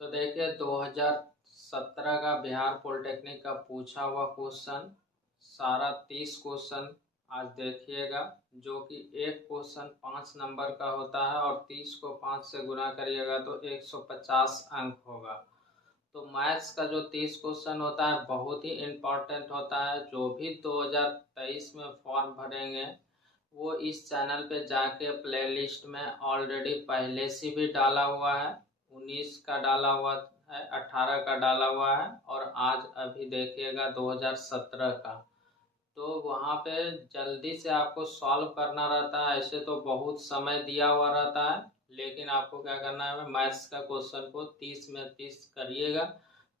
तो देखिए 2017 का बिहार पॉलिटेक्निक का पूछा हुआ क्वेश्चन सारा 30 क्वेश्चन आज देखिएगा, जो कि एक क्वेश्चन 5 नंबर का होता है और 30 को 5 से गुना करिएगा तो 150 अंक होगा। तो मैथ्स का जो 30 क्वेश्चन होता है बहुत ही इम्पोर्टेंट होता है। जो भी 2023 में फॉर्म भरेंगे वो इस चैनल पे जाके प्लेलिस्ट में ऑलरेडी पहले से भी डाला हुआ है, 19 का डाला हुआ है, 18 का डाला हुआ है और आज अभी देखिएगा 2017 का। तो वहाँ पे जल्दी से आपको सॉल्व करना रहता है। ऐसे तो बहुत समय दिया हुआ रहता है, लेकिन आपको क्या करना है, मैथ्स का क्वेश्चन को 30 में 30 करिएगा,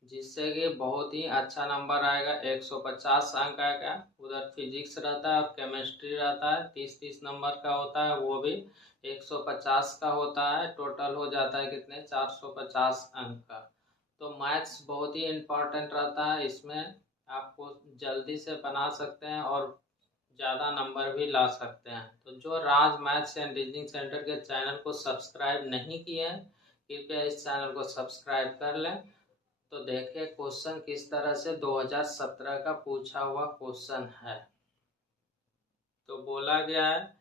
जिससे कि बहुत ही अच्छा नंबर आएगा। 150 अंक आएगा। उधर फिजिक्स रहता है और केमिस्ट्री रहता है, 30-30 नंबर का होता है, वो भी 150 का होता है। टोटल हो जाता है कितने, 450 अंक का। तो मैथ्स बहुत ही इम्पोर्टेंट रहता है, इसमें आपको जल्दी से बना सकते हैं और ज़्यादा नंबर भी ला सकते हैं। तो जो राज मैथ्स एंड रीजनिंग सेंटर के चैनल को सब्सक्राइब नहीं किए हैं, कृपया इस चैनल को सब्सक्राइब कर लें। तो देखिए क्वेश्चन किस तरह से 2017 का पूछा हुआ क्वेश्चन है। तो बोला गया है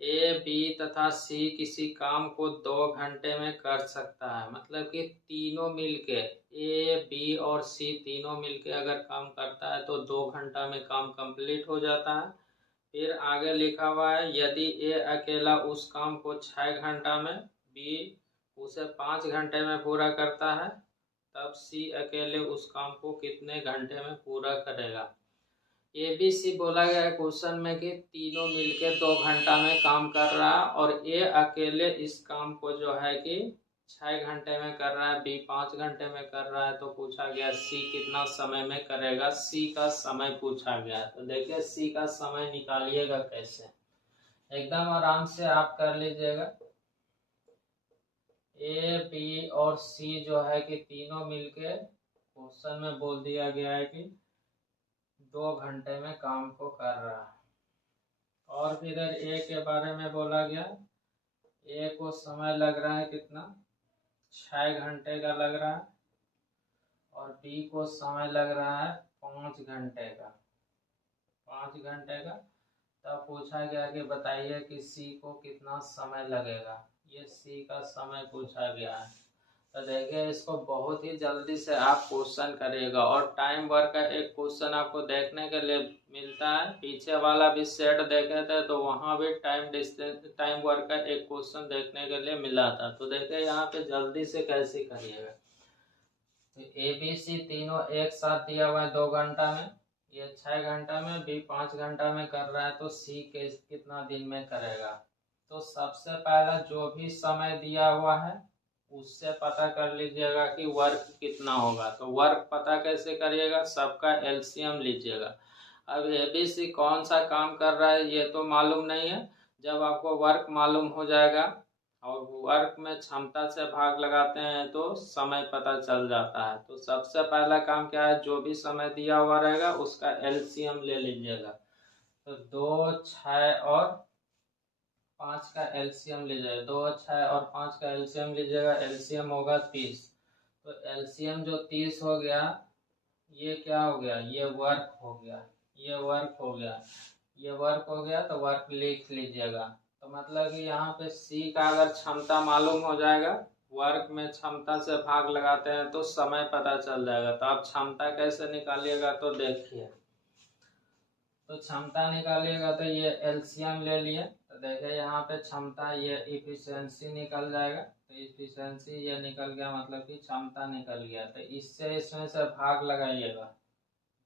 ए, बी तथा सी किसी काम को 2 घंटे में कर सकता है। मतलब कि तीनों मिलके, ए, बी और सी तीनों मिलके अगर काम करता है तो 2 घंटा में काम कंप्लीट हो जाता है। फिर आगे लिखा हुआ है यदि ए अकेला उस काम को 6 घंटा में, बी उसे 5 घंटे में पूरा करता है, तब सी अकेले उस काम को कितने घंटे में पूरा करेगा। ए बी सी बोला गया है क्वेश्चन में कि तीनों मिलके 2 घंटा में काम कर रहा है और ए अकेले इस काम को जो है कि 6 घंटे में कर रहा है, बी 5 घंटे में कर रहा है। तो पूछा गया सी कितना समय में करेगा, सी का समय पूछा गया। तो देखिए सी का समय निकालिएगा कैसे, एकदम आराम से आप कर लीजिएगा। ए, बी और सी जो है कि तीनों मिलके क्वेश्चन में बोल दिया गया है कि 2 घंटे में काम को कर रहा है। और फिर इधर ए के बारे में बोला गया, ए को समय लग रहा है कितना, 6 घंटे का लग रहा है और बी को समय लग रहा है 5 घंटे का, 5 घंटे का। तब पूछा गया कि बताइए कि सी को कितना समय लगेगा। ये सी का समय पूछा गया है। तो देखिए इसको बहुत ही जल्दी से आप क्वेश्चन करिएगा और टाइम वर्क का एक क्वेश्चन आपको देखने के लिए मिलता है। पीछे वाला भी सेट देखे थे तो वहाँ भी टाइम वर्क का एक क्वेश्चन देखने के लिए मिला था। तो देखिए यहाँ पे जल्दी से कैसे करिएगा। तो ए बी सी तीनों एक साथ दिया हुआ है 2 घंटा में, ये 6 घंटा में, बी 5 घंटा में कर रहा है, तो सी कितना दिन में करेगा। तो सबसे पहला जो भी समय दिया हुआ है उससे पता कर लीजिएगा कि वर्क कितना होगा। तो वर्क पता कैसे करिएगा, सबका एलसीएम लीजिएगा। अब एबीसी कौन सा काम कर रहा है ये तो मालूम नहीं है। जब आपको वर्क मालूम हो जाएगा और वर्क में क्षमता से भाग लगाते हैं तो समय पता चल जाता है। तो सबसे पहला काम क्या है, जो भी समय दिया हुआ रहेगा उसका एलसीएम ले लीजिएगा। तो 2, 6 और 5 का एलसीएम लीजिएगा। 2, 6 और 5 का एलसीएम लीजिएगा, एलसीएम होगा 30। तो एलसीएम जो 30 हो गया, ये क्या हो गया, ये वर्क हो गया, ये वर्क हो गया, ये वर्क हो गया। तो वर्क लिख लीजिएगा। तो मतलब कि यहाँ पे सी का अगर क्षमता मालूम हो जाएगा, वर्क में क्षमता से भाग लगाते हैं तो समय पता चल जाएगा। तो आप क्षमता कैसे निकालिएगा, तो देखिए। तो क्षमता निकालिएगा तो ये एलसीएम ले लिए, तो देखिए यहाँ पे क्षमता, ये इफिशियंसी निकल जाएगा। तो इफिशियंसी ये निकल गया, मतलब कि क्षमता निकल गया। तो इससे इसमें से भाग लगाइएगा।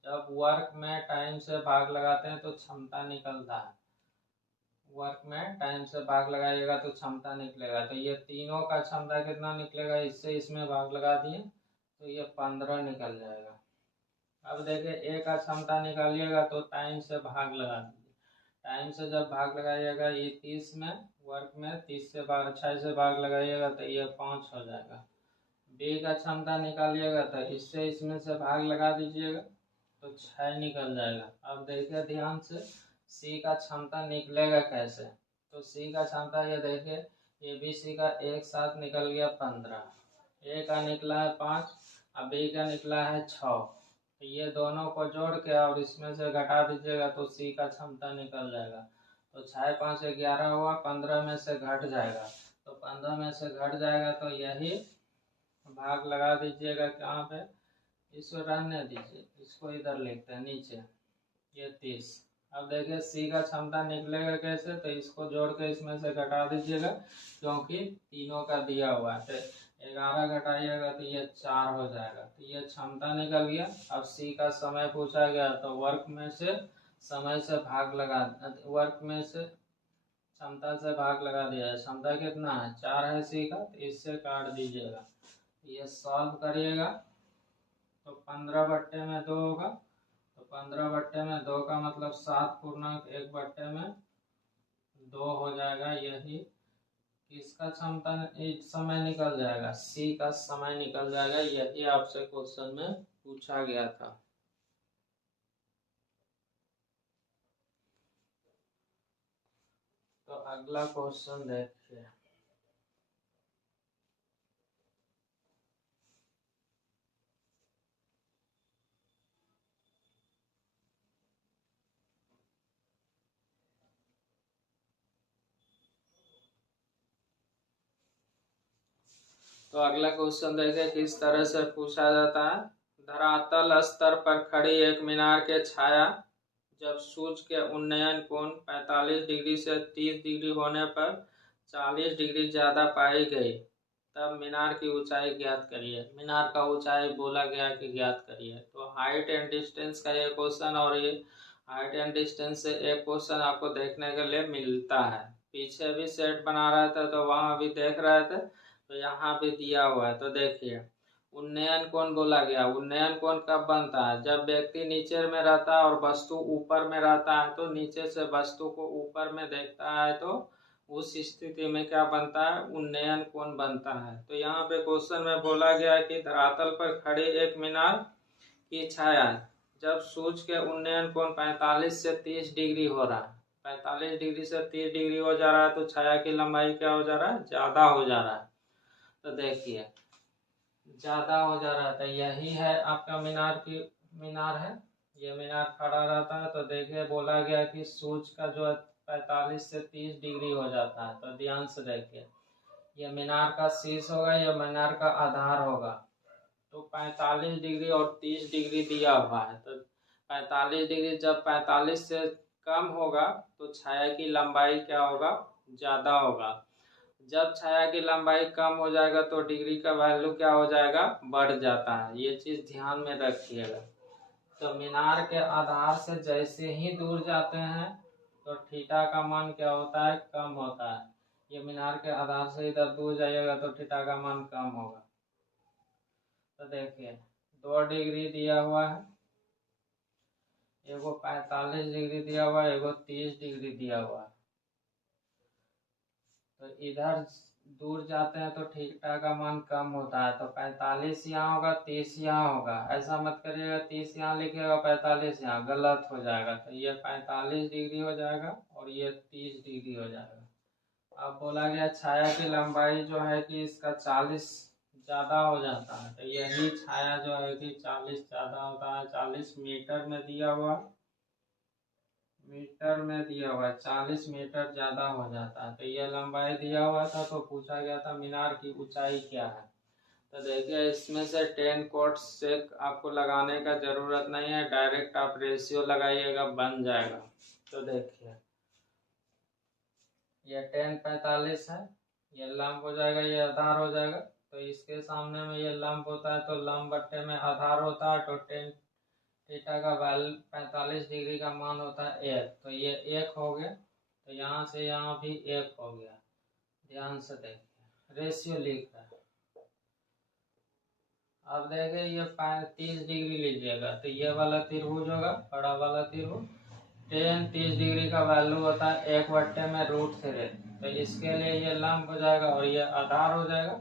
जब वर्क में टाइम से भाग लगाते हैं तो क्षमता निकलता है, वर्क में टाइम से भाग लगाइएगा तो क्षमता निकलेगा। तो ये तीनों का क्षमता कितना निकलेगा, इससे इसमें भाग लगा दिए तो ये 15 निकल जाएगा। अब देखिए ए का क्षमता निकालिएगा तो टाइम से भाग लगा दीजिए। टाइम से जब भाग लगाइएगा, ये 30 में, वर्क में 30 से 6 से भाग लगाइएगा तो ये 5 हो जाएगा। बी का क्षमता निकालिएगा तो इससे इसमें से भाग लगा दीजिएगा तो 6 निकल जाएगा। अब देखिए ध्यान से सी का क्षमता निकलेगा कैसे। तो सी का क्षमता ये देखिए, ए बी सी का एक साथ निकल गया 15, ए का निकला है 5 और बी का निकला है 6। तो ये दोनों को जोड़ के और इसमें से घटा दीजिएगा तो सी का क्षमता निकल जाएगा। तो 6 5 11 हुआ, 15 में से घट जाएगा, तो 15 में से घट जाएगा तो यही भाग लगा दीजिएगा कहाँ पे, इसको रहने दीजिए, इसको इधर लिखते हैं नीचे, ये 30। अब देखिए सी का क्षमता निकलेगा कैसे, तो इसको जोड़ के इसमें से घटा दीजिएगा क्योंकि तीनों का दिया हुआ है, तो 11 घटाइएगा तो ये 4 हो जाएगा, तो ये क्षमता निकल गया। अब सी का समय पूछा गया तो वर्क में से समय से भाग लगा, वर्क में से क्षमता से भाग लगा दिया है। क्षमता कितना है 4 है सी का, तो इससे काट दीजिएगा, ये सॉल्व करिएगा तो 15/2 होगा। तो 15/2 का मतलब 7×1/2 हो जाएगा। यही किसका क्षमता समय निकल जाएगा, सी का समय निकल जाएगा। यही आपसे क्वेश्चन में पूछा गया था। तो अगला क्वेश्चन देखिए। तो अगला क्वेश्चन देखें किस तरह से पूछा जाता है। धरातल स्तर पर खड़ी एक मीनार के छाया जब सूर्य के उन्नयन कोण 45 डिग्री से 30 डिग्री होने पर 40 डिग्री ज्यादा पाई गई, तब मीनार की ऊंचाई ज्ञात करिए। मीनार का ऊंचाई बोला गया कि ज्ञात करिए। तो हाइट एंड डिस्टेंस का ये क्वेश्चन, और ये हाइट एंड डिस्टेंस से एक क्वेश्चन आपको देखने के लिए मिलता है। पीछे भी सेट बना रहे थे तो वहां भी देख रहे थे, तो यहाँ भी दिया हुआ है। तो देखिए उन्नयन कोण बोला गया। उन्नयन कोण कब बनता है, जब व्यक्ति नीचे में रहता है और वस्तु ऊपर में रहता है, तो नीचे से वस्तु को ऊपर में देखता है, तो उस स्थिति में क्या बनता है, उन्नयन कोण बनता है। तो यहाँ पे क्वेश्चन में बोला गया कि धरातल पर खड़ी एक मीनार की छाया जब सूर्य के उन्नयन कोण 45 से 30 डिग्री हो रहा है, 45 डिग्री से 30 डिग्री हो जा रहा है, तो छाया की लंबाई क्या हो जा रहा है, ज्यादा हो जा रहा है। तो देखिए ज्यादा हो जा रहा था, यही है आपका मीनार है। ये मीनार खड़ा रहता है, तो देखिए बोला गया कि सूर्य का जो 45 से 30 डिग्री हो जाता है। तो ध्यान से देखिए ये मीनार का शीर्ष होगा, यह मीनार का आधार होगा। तो 45 डिग्री और 30 डिग्री दिया हुआ है, तो 45 डिग्री जब 45 से कम होगा तो छाया की लंबाई क्या होगा, ज्यादा होगा। जब छाया की लंबाई कम हो जाएगा तो डिग्री का वैल्यू क्या हो जाएगा, बढ़ जाता है। ये चीज ध्यान में रखिएगा। तो मीनार के आधार से जैसे ही दूर जाते हैं तो थीटा का मान क्या होता है, कम होता है। ये मीनार के आधार से इधर दूर जाइएगा तो थीटा का मान कम होगा। तो देखिए 2 डिग्री दिया हुआ है, एगो 45 डिग्री दिया हुआ है, एगो 30 डिग्री दिया हुआ है। तो इधर दूर जाते हैं तो थीटा का मान कम होता है। तो 45 यहाँ होगा, 30 यहाँ होगा। ऐसा मत करिएगा 30 यहाँ लिखिएगा 45 यहाँ, गलत हो जाएगा। तो ये 45 डिग्री हो जाएगा और ये 30 डिग्री हो जाएगा। अब बोला गया छाया की लंबाई जो है कि इसका 40 ज़्यादा हो जाता है। तो यही छाया जो है कि 40 ज़्यादा होता है। 40 मीटर में दिया हुआ, मीटर में दिया हुआ 40 मीटर ज्यादा हो जाता है। तो ये लंबाई दिया हुआ था, तो पूछा गया था मीनार की ऊंचाई क्या है। तो देखिए इसमें से 10 cot sec आपको लगाने का जरूरत नहीं है, डायरेक्ट आप रेशियो लगाइएगा बन जाएगा। तो देखिए ये 10 45 है, ये लंब हो जाएगा, ये आधार हो जाएगा। तो इसके सामने में ये लंब होता है, तो लंब बट्टे में आधार होता है। तो 10 थीटा का वैल्यू 45 डिग्री का मान होता है 1, तो ये 1 हो गया। तो यहाँ से यहाँ भी 1 हो गया। ध्यान से देखिए रेशियो लिख रहा है। अब देखिए ये 30 डिग्री लीजिएगा, तो ये वाला त्रिभुज होगा, बड़ा वाला त्रिभुज। 30 डिग्री का वैल्यू होता है 1/√3। तो इसके लिए ये लंब हो जाएगा और ये आधार हो जाएगा।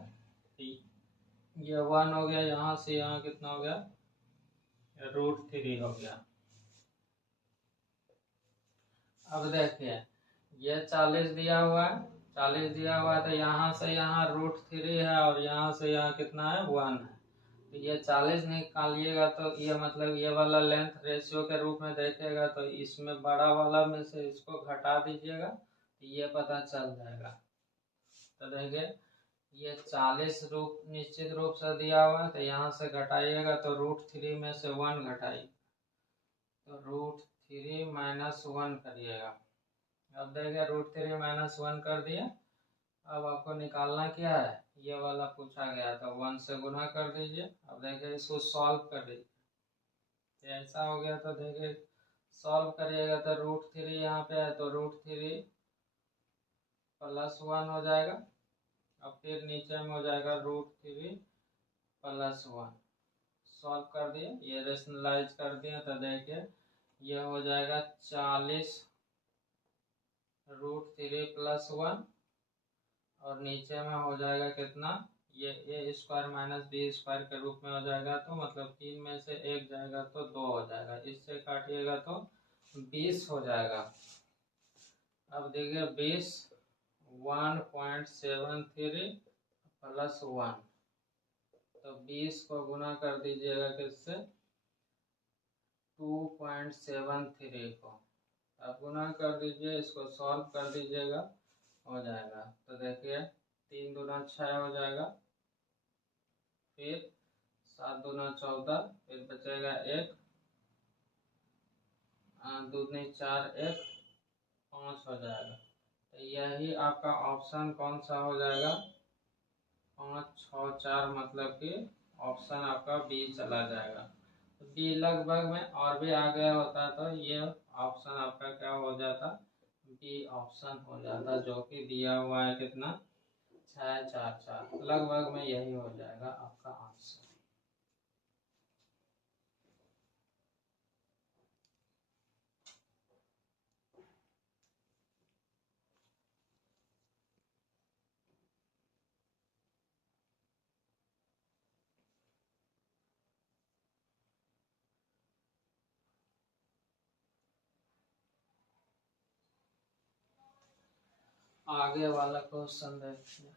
ये 1 हो गया, यहाँ से यहाँ कितना हो गया, √3 हो गया। अब देखिए ये 40 दिया हुआ है, 40 दिया हुआ है तो यहाँ से यहाँ √3 है और यहाँ से यहाँ कितना है 1 है। तो ये 40 निकालिएगा तो ये मतलब ये वाला लेंथ रेशियो के रूप में देखेगा तो इसमें बड़ा वाला में से इसको घटा दीजिएगा तो ये पता चल जाएगा। तो देखिए ये 40 निश्चित रूप से दिया हुआ है तो यहाँ से घटाइएगा तो √3 में से 1 घटाइए तो √3 - 1 करिएगा। अब देखिए √3 - 1 कर दिए। अब आपको निकालना क्या है, ये वाला पूछा गया तो 1 से गुना कर दीजिए। अब देखिए इसको सॉल्व कर दीजिए। ऐसा हो गया तो देखिए सॉल्व करिएगा तो √3 यहाँ पे है तो √3 + 1 हो जाएगा। अब फिर नीचे में हो जाएगा √3 + 1। सॉल्व कर दिए, ये रेशनलाइज कर दिए तो देखिए ये हो जाएगा 40 √3 + 1 और नीचे में हो जाएगा कितना, ये a² - b² के रूप में हो जाएगा। तो मतलब 3 में से 1 जाएगा तो 2 हो जाएगा। इससे काटिएगा तो 20 हो जाएगा। अब देखिए 20 1.73 + 1 तो 20 को गुना कर दीजिएगा किससे 2.73 को। अब गुना कर दीजिए, इसको सॉल्व कर दीजिएगा हो जाएगा। तो देखिए 3 दूना 6 हो जाएगा, फिर 7 दूना 14, फिर बचेगा 1, 2 दूनी 4, 1, 5 हो जाएगा। तो यही आपका ऑप्शन कौन सा हो जाएगा 5, 6, 4 मतलब कि ऑप्शन आपका बी चला जाएगा। तो बी लगभग में और भी आगे होता तो ये ऑप्शन आपका क्या हो जाता बी ऑप्शन हो जाता, जो कि दिया हुआ है कितना 6, 4, 4 लगभग में यही हो जाएगा आपका आंसर। आगे वाला क्वेश्चन देखिए।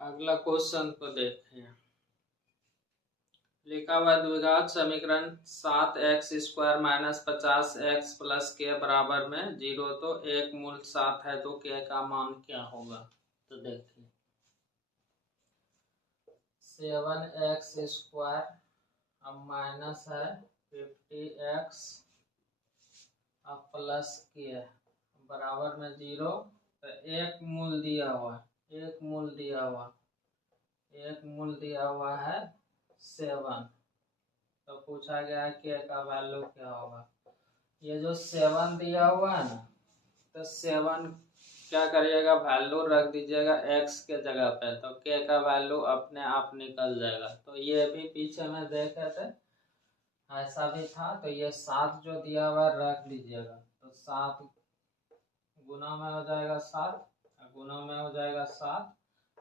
अगला क्वेश्चन को देखिए। लिखा हुआ द्विघात समीकरण 7x² - 50x + k बराबर में 0 तो एक मूल 7 है तो k का मान क्या होगा। तो देखिए 7x² अब माइनस है 50x अब प्लस k बराबर में 0 तो एक मूल दिया हुआ है, एक मूल दिया हुआ है 7। तो पूछा गया है k का वैल्यू क्या होगा। ये जो 7 दिया हुआ है ना तो 7 क्या करिएगा वैल्यू रख दीजिएगा x के जगह पे तो k का वैल्यू अपने आप निकल जाएगा। तो ये भी पीछे में देखे थे ऐसा भी था। तो ये 7 जो दिया हुआ रख लीजिएगा तो 7 गुना में हो जाएगा 7, गुना में हो जाएगा 7,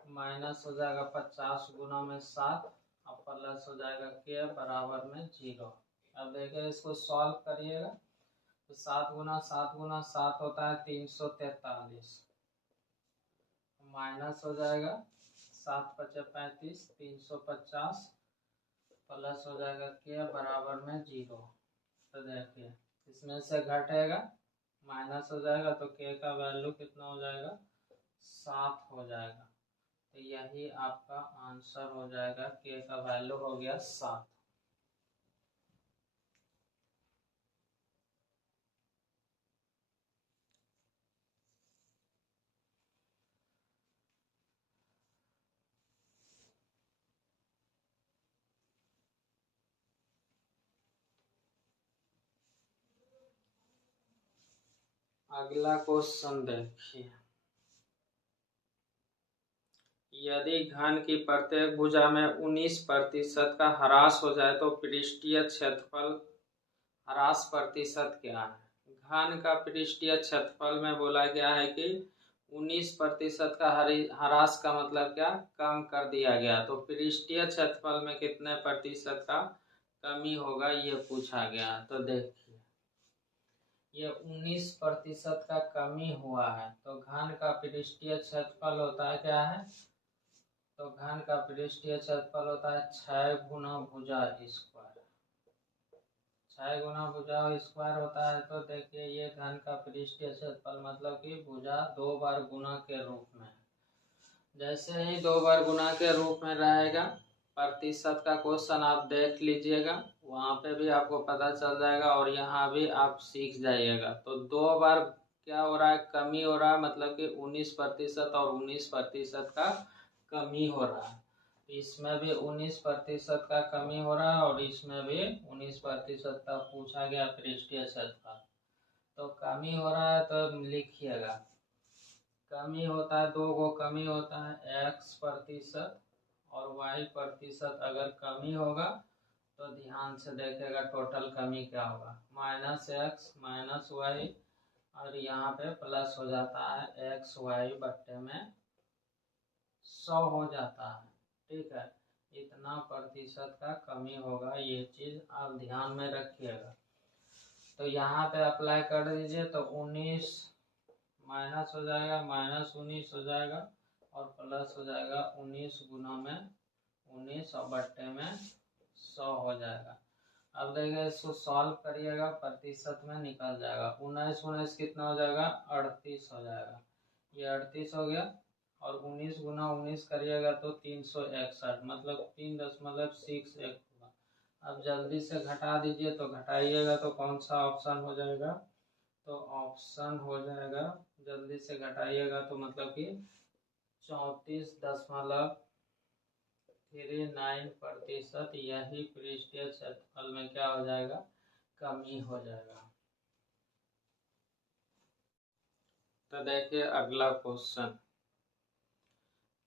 माइनस हो जाएगा 50 गुना में 7 और प्लस हो जाएगा k बराबर में 0। अब देखिए इसको सॉल्व करिएगा तो 7 गुना 7 होता है 343, माइनस हो जाएगा 7 × 5 = 35, 350 प्लस हो जाएगा k बराबर में 0। तो देखिए इसमें से घटेगा माइनस हो जाएगा तो k का वैल्यू कितना हो जाएगा 7 हो जाएगा। तो यही आपका आंसर हो जाएगा, k का वैल्यू हो गया 7। अगला क्वेश्चन देखिए। यदि घन की प्रत्येक भुजा में 19% का ह्रास हो जाए तो पृष्ठीय क्षेत्रफल ह्रास प्रतिशत क्या है। घन का पृष्ठीय क्षेत्रफल में बोला गया है कि 19% का ह्रास का मतलब क्या, कम कर दिया गया। तो पृष्ठीय क्षेत्रफल में कितने प्रतिशत का कमी होगा ये पूछा गया। तो देखिए ये 19% का कमी हुआ है। तो घन का पृष्ठीय क्षेत्रफल होता है क्या है, तो घन का पृष्ठीय क्षेत्रफल होता है 6 गुना भुजा स्क्वायर। 6 गुना भुजा स्क्वायर होता है। तो देखिए ये घन का पृष्ठीय क्षेत्रफल मतलब कि भुजा 2 बार गुना के रूप में। जैसे ही 2 बार गुना के रूप में रहेगा, प्रतिशत का क्वेश्चन आप देख लीजिएगा, वहाँ पे भी आपको पता चल जाएगा और यहाँ भी आप सीख जाइएगा। तो 2 बार क्या हो रहा है, कमी हो रहा है, मतलब कि 19% और 19% का कमी हो रहा है। इसमें भी 19% का कमी हो रहा है और इसमें भी 19% का पूछा गया पृष्ठीय क्षेत्रफल। तो कमी हो रहा है तो लिखिएगा, कमी होता है 2 को कमी होता है x% और y%। अगर कमी होगा तो ध्यान से देखेगा टोटल कमी क्या होगा, -x -y और यहाँ पे प्लस हो जाता है xy बट्टे में 100 हो जाता है। ठीक है, इतना प्रतिशत का कमी होगा, ये चीज आप ध्यान में रखिएगा। तो यहाँ पे अप्लाई कर दीजिए तो 19 माइनस हो जाएगा, -19 हो जाएगा और प्लस हो जाएगा 19 गुना में 19 और बट्टे में 100 हो जाएगा। अब देखिए इसको सॉल्व करिएगा, प्रतिशत में निकल जाएगा। 19 कितना हो जाएगा, 38 हो जाएगा। ये 38 हो गया और 19 गुना 19 करिएगा तो 361, मतलब 3.61 होगा। अब जल्दी से घटा दीजिए, तो घटाइएगा तो कौन सा ऑप्शन हो जाएगा, तो ऑप्शन हो जाएगा, जल्दी से घटाइएगा तो मतलब कि 34.39%, यही पृष्ठीय क्षेत्रफल में क्या हो जाएगा, कमी हो जाएगा। तो देखिए अगला क्वेश्चन,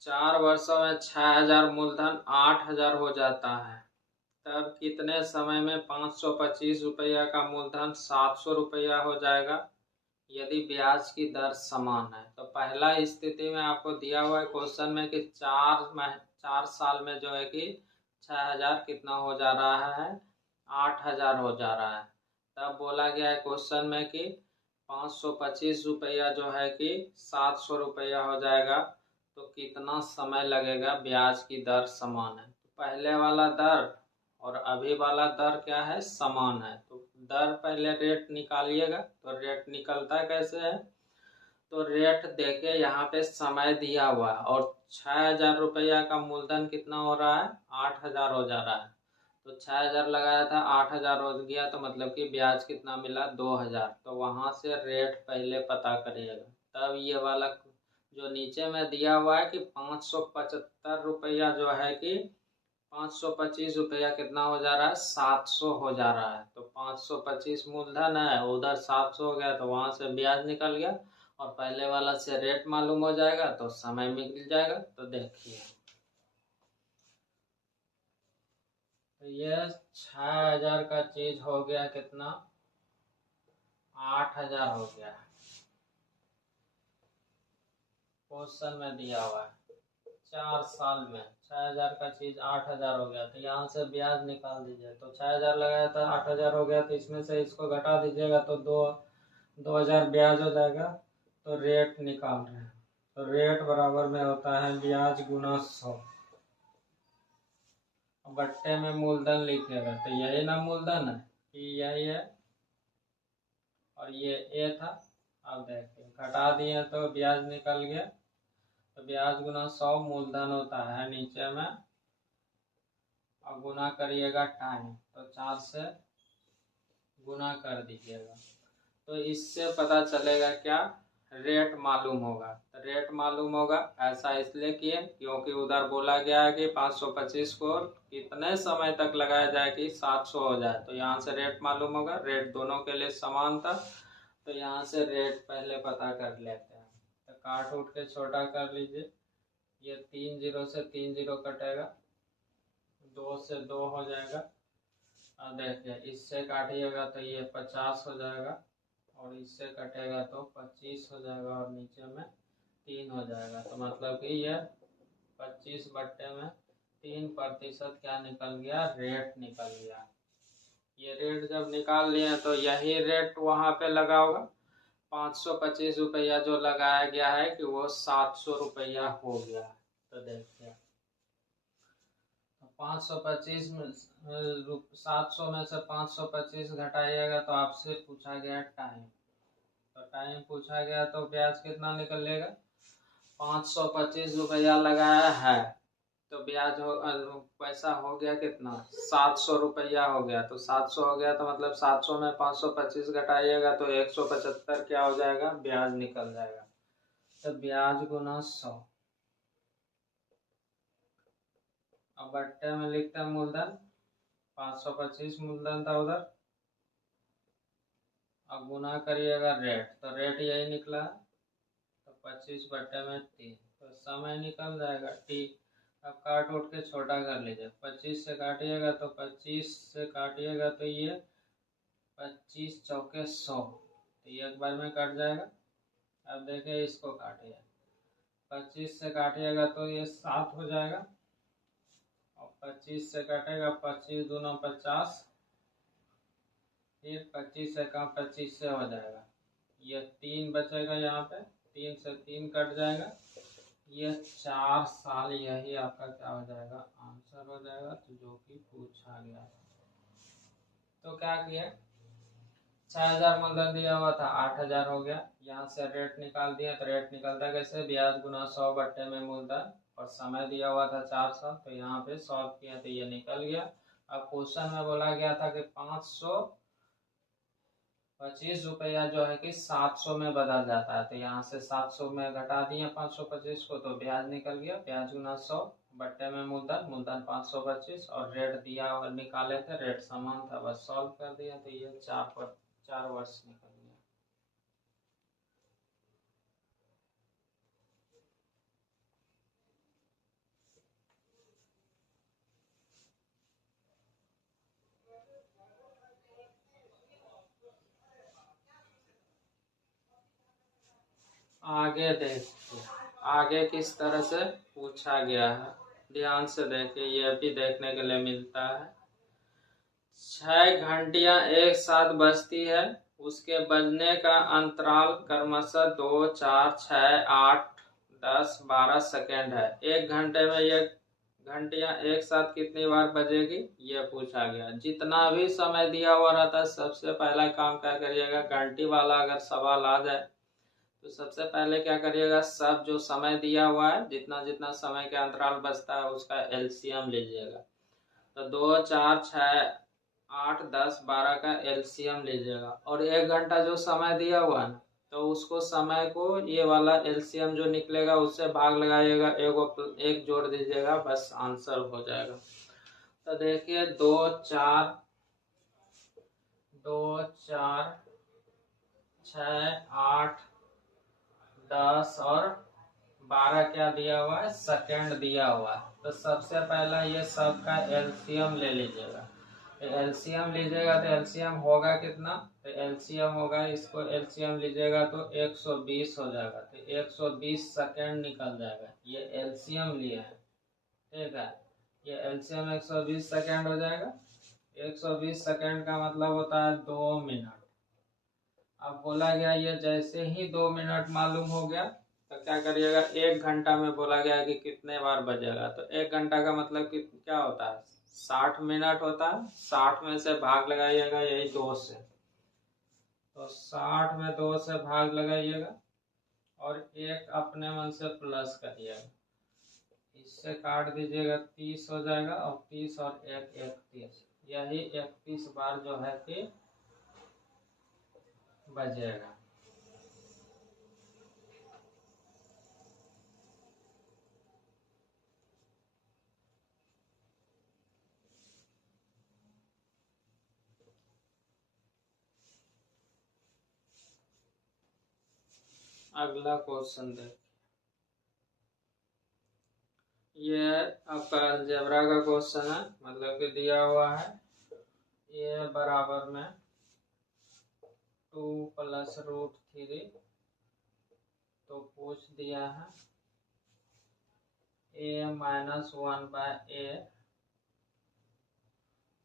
4 वर्षों में 6000 मूलधन 8000 हो जाता है, तब कितने समय में 525 रुपया का मूलधन 700 रुपया हो जाएगा यदि ब्याज की दर समान है। तो पहला स्थिति में आपको दिया हुआ है क्वेश्चन में कि 4 साल में जो है कि 6000 कितना हो जा रहा है, 8000 हो जा रहा है। तब बोला गया है क्वेश्चन में कि 525 रुपया जो है कि 700 रुपया हो जाएगा, तो कितना समय लगेगा, ब्याज की दर समान है। तो पहले वाला दर और अभी वाला दर क्या है, समान है। तो दर पहले रेट निकालिएगा। तो रेट निकलता है कैसे है, तो रेट देखिए यहाँ पे समय दिया हुआ है और 6000 रुपया का मूलधन कितना हो रहा है, 8000 हो जा रहा है। तो 6000 लगाया था, 8000 हो गया, तो मतलब कि ब्याज कितना मिला, 2000। तो वहां से रेट पहले पता करिएगा, तब ये वाला जो नीचे में दिया हुआ है कि 575 रुपया जो है कि 525 रुपया कितना हो जा रहा है, 700 हो जा रहा है। तो 525 मूलधन है, उधर 700 हो गया, तो वहां से ब्याज निकल गया और पहले वाला से रेट मालूम हो जाएगा तो समय मिल जाएगा। तो देखिए तो ये 6000 का चीज हो गया कितना, 8000 हो गया, क्वेश्चन में दिया हुआ है 4 साल में 6000 का चीज 8000 हो गया। तो यहाँ से ब्याज निकाल दीजिए। तो 6000 लगाया था, 8000 हो गया, तो इसमें से इसको घटा दीजिएगा तो 2000 ब्याज हो जाएगा। तो रेट निकाल रहे हैं, तो रेट बराबर में होता है ब्याज गुना 100 बट्टे में मूलधन लिखेगा। तो यही ना मूलधन है, यही है और ये ए था। अब देखिए घटा दिए तो ब्याज निकल गया। तो ब्याज गुना 100 मूलधन होता है नीचे में, और गुना करिएगा टाइम, तो 4 से गुना कर दीजिएगा। तो इससे पता चलेगा क्या, रेट मालूम होगा। तो रेट मालूम होगा ऐसा इसलिए किए क्योंकि उधर बोला गया है कि 525 को कितने समय तक लगाया जाए कि 700 हो जाए। तो यहाँ से रेट मालूम होगा, रेट दोनों के लिए समान था। तो यहाँ से रेट पहले पता कर लेते हैं। तो काट उठ के छोटा कर लीजिए, ये 3 0 से 3 0 कटेगा, 2 से 2 हो जाएगा। अब देखिए इससे काटिएगा तो ये 50 हो जाएगा और इससे कटेगा तो 25 हो जाएगा और नीचे में 3 हो जाएगा। तो मतलब कि ये 25 बट्टे में 3% क्या निकल गया, रेट निकल गया। ये रेट जब निकाल लिए तो यही रेट वहाँ पे लगा होगा। 525 रुपया जो लगाया गया है कि वो 700 रुपया हो गया। तो देखिए 525 में 700 में से 525 घटाइएगा तो आपसे पूछा गया टाइम। तो टाइम पूछा गया तो ब्याज कितना निकलेगा, 525 रुपया लगाया है तो ब्याज हो पैसा हो गया कितना, 700 रुपया हो गया। तो 700 हो गया तो मतलब 700 में 525 घटाइएगा तो 175 क्या हो जाएगा, ब्याज निकल जाएगा। तो ब्याज गुना 100। अब बट्टे में लिखते हैं मूलधन, 525 मूलधन था उधर। अब गुना करिएगा रेट, तो रेट यही निकला, तो 25 बट्टे में 3, तो समय निकल जाएगा टी। अब काट उठ के छोटा कर लीजिए, 25 से काटिएगा तो 25 से काटिएगा तो ये 25 चौके 100, तो ये एक बार में कट जाएगा। अब देखिए इसको काटिए, 25 से काटिएगा तो ये 7 हो जाएगा, और 25 से काटेगा 25 दूना 50, फिर 25 से कम 25 से हो जाएगा, ये 3 बचेगा, यहाँ पे 3 से 3 कट जाएगा, ये 4 साल, यही आपका क्या हो जाएगा, आंसर हो जाएगा। तो जो कि पूछा गया। तो क्या किया, 6000 मूलधन दिया हुआ था, 8000 हो गया, यहाँ से रेट निकाल दिया। तो रेट निकलता है कैसे, ब्याज गुना 100 बट्टे में मूलधन, और समय दिया हुआ था 400, तो यहाँ पे सॉल्व किया तो ये निकल गया। अब क्वेश्चन में बोला गया था कि 525 रुपया जो है कि 700 में बदल जाता है, तो यहाँ से 700 में घटा दिए 525 को, तो ब्याज निकल गया, ब्याज गुना 100 बट्टे में मूलधन, मूलधन 525, और रेट दिया और निकाले थे, रेट समान था, बस सॉल्व कर दिया तो ये 4 वर्ष निकल गया। आगे देखिए, आगे किस तरह से पूछा गया है, ध्यान से देखिए, ये भी देखने के लिए मिलता है। 6 घंटियां एक साथ बजती है, उसके बजने का अंतराल क्रमशः 2, 4, 6, 8, 10, 12 सेकेंड है। 1 घंटे में ये घंटियां एक साथ कितनी बार बजेगी, ये पूछा गया। जितना भी समय दिया हुआ रहता है, सबसे पहला काम क्या करिएगा, घंटी वाला अगर सवाल आ जाए तो सबसे पहले क्या करिएगा, सब जो समय दिया हुआ है, जितना जितना समय के अंतराल बचता है उसका एलसीएम लीजिएगा। तो 2, 4, 6, 8, 10, 12 का एलसीएम लीजिएगा, और 1 घंटा जो समय दिया हुआ है तो उसको समय को ये वाला एलसीएम जो निकलेगा उससे भाग लगाइएगा, एक जोड़ दीजिएगा, बस आंसर हो जाएगा। तो देखिए 2, 4, 6, 8, 10 और 12 क्या दिया हुआ है, सेकेंड दिया हुआ है। तो सबसे पहला ये सबका एलसीएम ले लीजिएगा। एलसीएम लीजिएगा तो एलसीएम होगा कितना, तो एलसीएम होगा, इसको एलसीएम लीजिएगा तो 120 हो जाएगा, तो 120 सेकेंड निकल जाएगा। ये एलसीएम लिए हैं, ठीक है, ये एलसीएम 120 सेकेंड हो जाएगा। 120 सेकेंड का मतलब होता है 2 मिनट। अब बोला गया ये जैसे ही 2 मिनट मालूम हो गया तो क्या करिएगा, 1 घंटा में बोला गया कि कितने बार बजेगा, तो 1 घंटा का मतलब कि क्या होता है, 60 मिनट होता है। 60 में से भाग लगाइएगा यही 2 से, तो 60 में 2 से भाग लगाइएगा, और एक अपने मन से प्लस करिएगा, इससे काट दीजिएगा, 30 हो जाएगा, और 30 और 1 31, यही 31 बार जो है कि बजेगा। अगला क्वेश्चन देख, ये आपका अलजेब्रा का क्वेश्चन है, मतलब कि दिया हुआ है ये बराबर में 2 + √3 तो पूछ दिया है a माइनस 1/a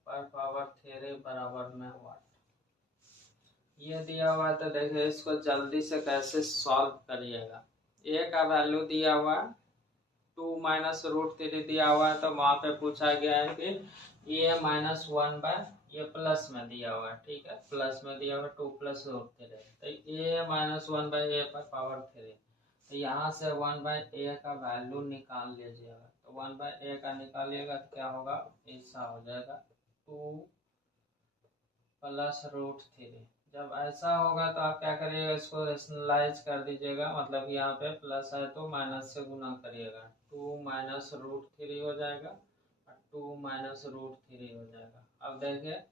पर पावर 3 बराबर में वाट। ये दिया हुआ है तो देखिए इसको जल्दी से कैसे सॉल्व करिएगा। a का वैल्यू दिया हुआ है 2 माइनस रूट 3 दिया हुआ है, तो वहां पे पूछा गया है कि a माइनस 1/, ये प्लस में दिया हुआ है, ठीक है, प्लस में दिया हुआ 2 प्लस रूट 3, तो a माइनस 1/a पर पावर 3, तो यहाँ से 1/a का वैल्यू निकाल लीजिएगा। तो 1/a का निकालिएगा तो क्या होगा, ऐसा हो जाएगा 2 प्लस रूट 3। जब ऐसा होगा तो आप क्या करिएगा, इसको रेशनलाइज कर दीजिएगा, मतलब यहाँ पे प्लस है तो माइनस से गुना करिएगा, 2 माइनस रूट 3 हो जाएगा और 2 माइनस रूट 3 हो जाएगा। अब देखिए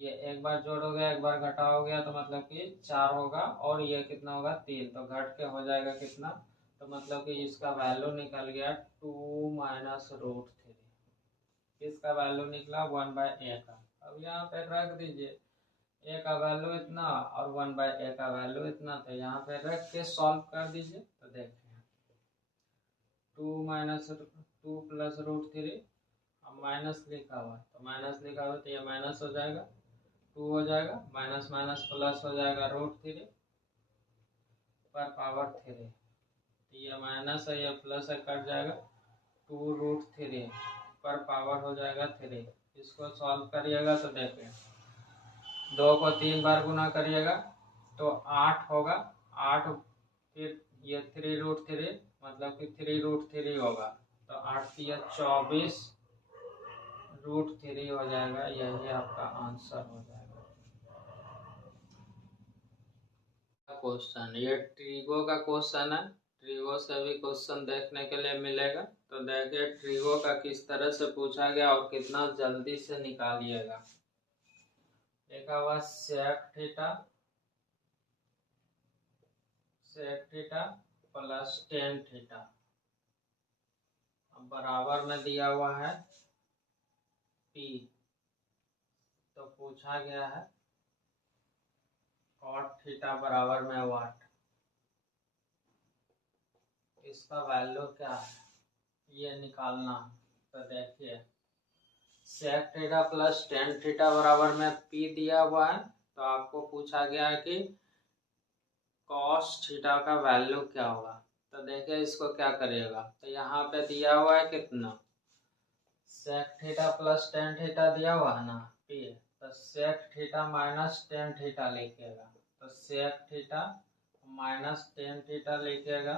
ये एक बार जोड़ हो गया, एक बार घटा हो गया, तो मतलब कि 4 होगा और ये कितना होगा 3, तो घट के हो जाएगा कितना, तो मतलब कि इसका वैल्यू निकल गया 2 माइनस रूट 3। इसका वैल्यू निकला 1/a का। अब यहाँ पे रख दीजिए, a का वैल्यू इतना और 1/a का वैल्यू इतना, तो यहाँ पे रख के सॉल्व कर दीजिए। तो देखिए 2 प्लस रूट 3, अब माइनस लिखा हुआ है तो माइनस लिखा हुआ तो ये माइनस हो जाएगा, 2 हो जाएगा, माइनस माइनस प्लस हो जाएगा रूट 3 पर पावर 3, तो ये माइनस है ये प्लस है कट जाएगा, 2 रूट 3 पर पावर हो जाएगा 3। इसको सॉल्व करिएगा तो देखिए 2 को 3 बार गुना करिएगा तो 8 होगा, 8 फिर ये 3 रूट 3 मतलब कि 3 रूट 3 होगा, तो 8 या 24 रूट 3 हो जाएगा। यही आपका आंसर हो जाएगा। क्वेश्चन ये ट्रिगो का क्वेश्चन है, ट्रिगो से भी क्वेश्चन देखने के लिए मिलेगा। तो देखिए ट्रिगो का किस तरह से पूछा गया और कितना जल्दी से निकालिएगा। लिखा हुआ sec theta plus tan theta बराबर में दिया हुआ है P, तो पूछा गया है कॉट थीटा बराबर में वाट। इसका वैल्यू क्या है ये निकालना। तो देखिए sec theta plus tan theta बराबर में P दिया हुआ है, तो आपको पूछा गया है कि कॉस थीटा का वैल्यू क्या होगा। तो देखिए इसको क्या करिएगा, तो यहाँ पे दिया हुआ है कितना, sec theta plus tan theta दिया हुआ है ना P, तो sec theta minus tan theta लिखिएगा, तो sec theta minus tan theta लिखिएगा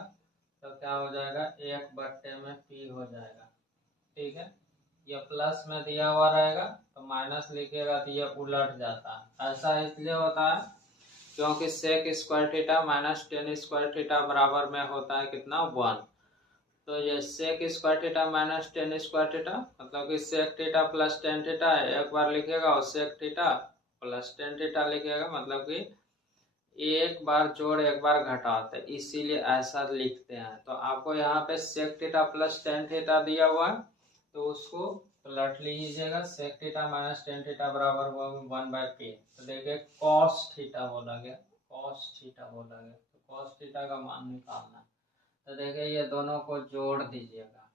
तो क्या हो जाएगा 1/में P हो जाएगा, ठीक है। ये प्लस में दिया हुआ रहेगा तो माइनस लिखिएगा तो ये उलट जाता है। ऐसा इसलिए होता है क्योंकि sec square theta minus tan square theta बराबर में होता है कितना 1, तो ये sec square theta minus tan square theta मतलब कि sec theta plus tan theta है, एक बार लिखिएगा और sec theta plus tan theta लिखिएगा, मतलब कि एक बार जोड़ एक बार घटाते, इसीलिए ऐसा लिखते हैं। तो आपको यहाँ पे sec theta plus tan theta दिया हुआ है तो उसको पलट लीजिएगा, sec theta minus tan theta बराबर 1/P। तो देखिए कॉस थीटा बोला गया, कॉस थीटा बोला गया, तो कॉस थीटा का मान निकालना है। तो देखिए ये दोनों को जोड़ दीजिएगा,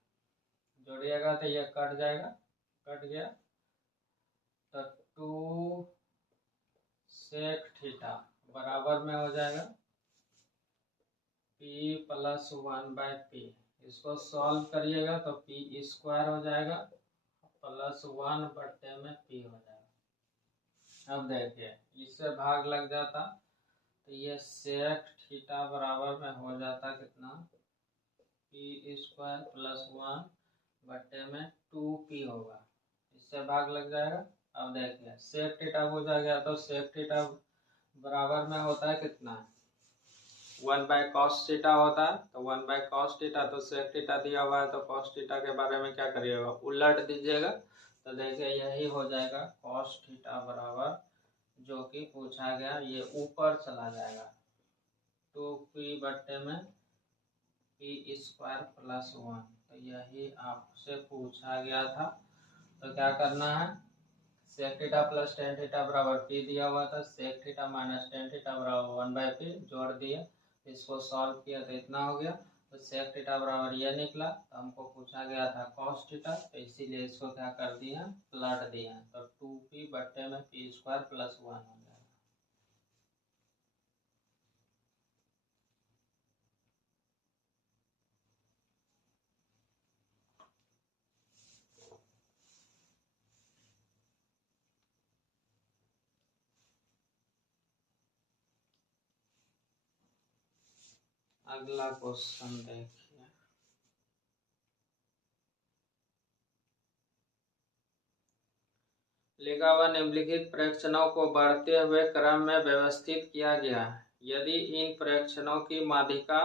जोड़िएगा तो ये कट जाएगा, कट गया, तो 2 सेक थीटा बराबर में हो जाएगा P प्लस 1/P। इसको सॉल्व करिएगा तो P स्क्वायर हो जाएगा प्लस 1/में P हो जाएगा। अब देखिए इससे भाग लग जाता तो ये सेक थीटा बराबर में हो जाता कितना, P स्क्वायर प्लस 1/में 2P होगा, इससे भाग लग जाएगा। अब देखिए सेक थीटा पूछा गया तो सेक थीटा बराबर में होता है कितना, 1/cos थीटा होता है, तो 1/cos थीटा, तो सेक थीटा दिया हुआ है तो cos थीटा के बारे में क्या करिएगा उलट दीजिएगा, तो देखिए यही हो जाएगा cos थीटा बराबर जो कि पूछा गया ये ऊपर चला जाएगा 2P/में P स्क्वायर प्लस 1, तो यही आपसे पूछा गया था। तो क्या करना है, sec theta plus tan theta बराबर P दिया हुआ था, sec theta minus tan theta बराबर 1/P जोड़ दिए, इसको सॉल्व किया तो इतना हो गया, तो सेक थीटा बराबर ये निकला। तो हमको पूछा गया था कॉस थीटा, तो इसीलिए इसको क्या कर दिए हैं, पलट दिए हैं। तो 2p बट्टे में p स्क्वायर प्लस 1 हो जाएगा। अगला क्वेश्चन देखिए, लिखा हुआ निम्नलिखित प्रेक्षणों को बढ़ते हुए क्रम में व्यवस्थित किया गया है। यदि इन प्रेक्षणों की माध्यिका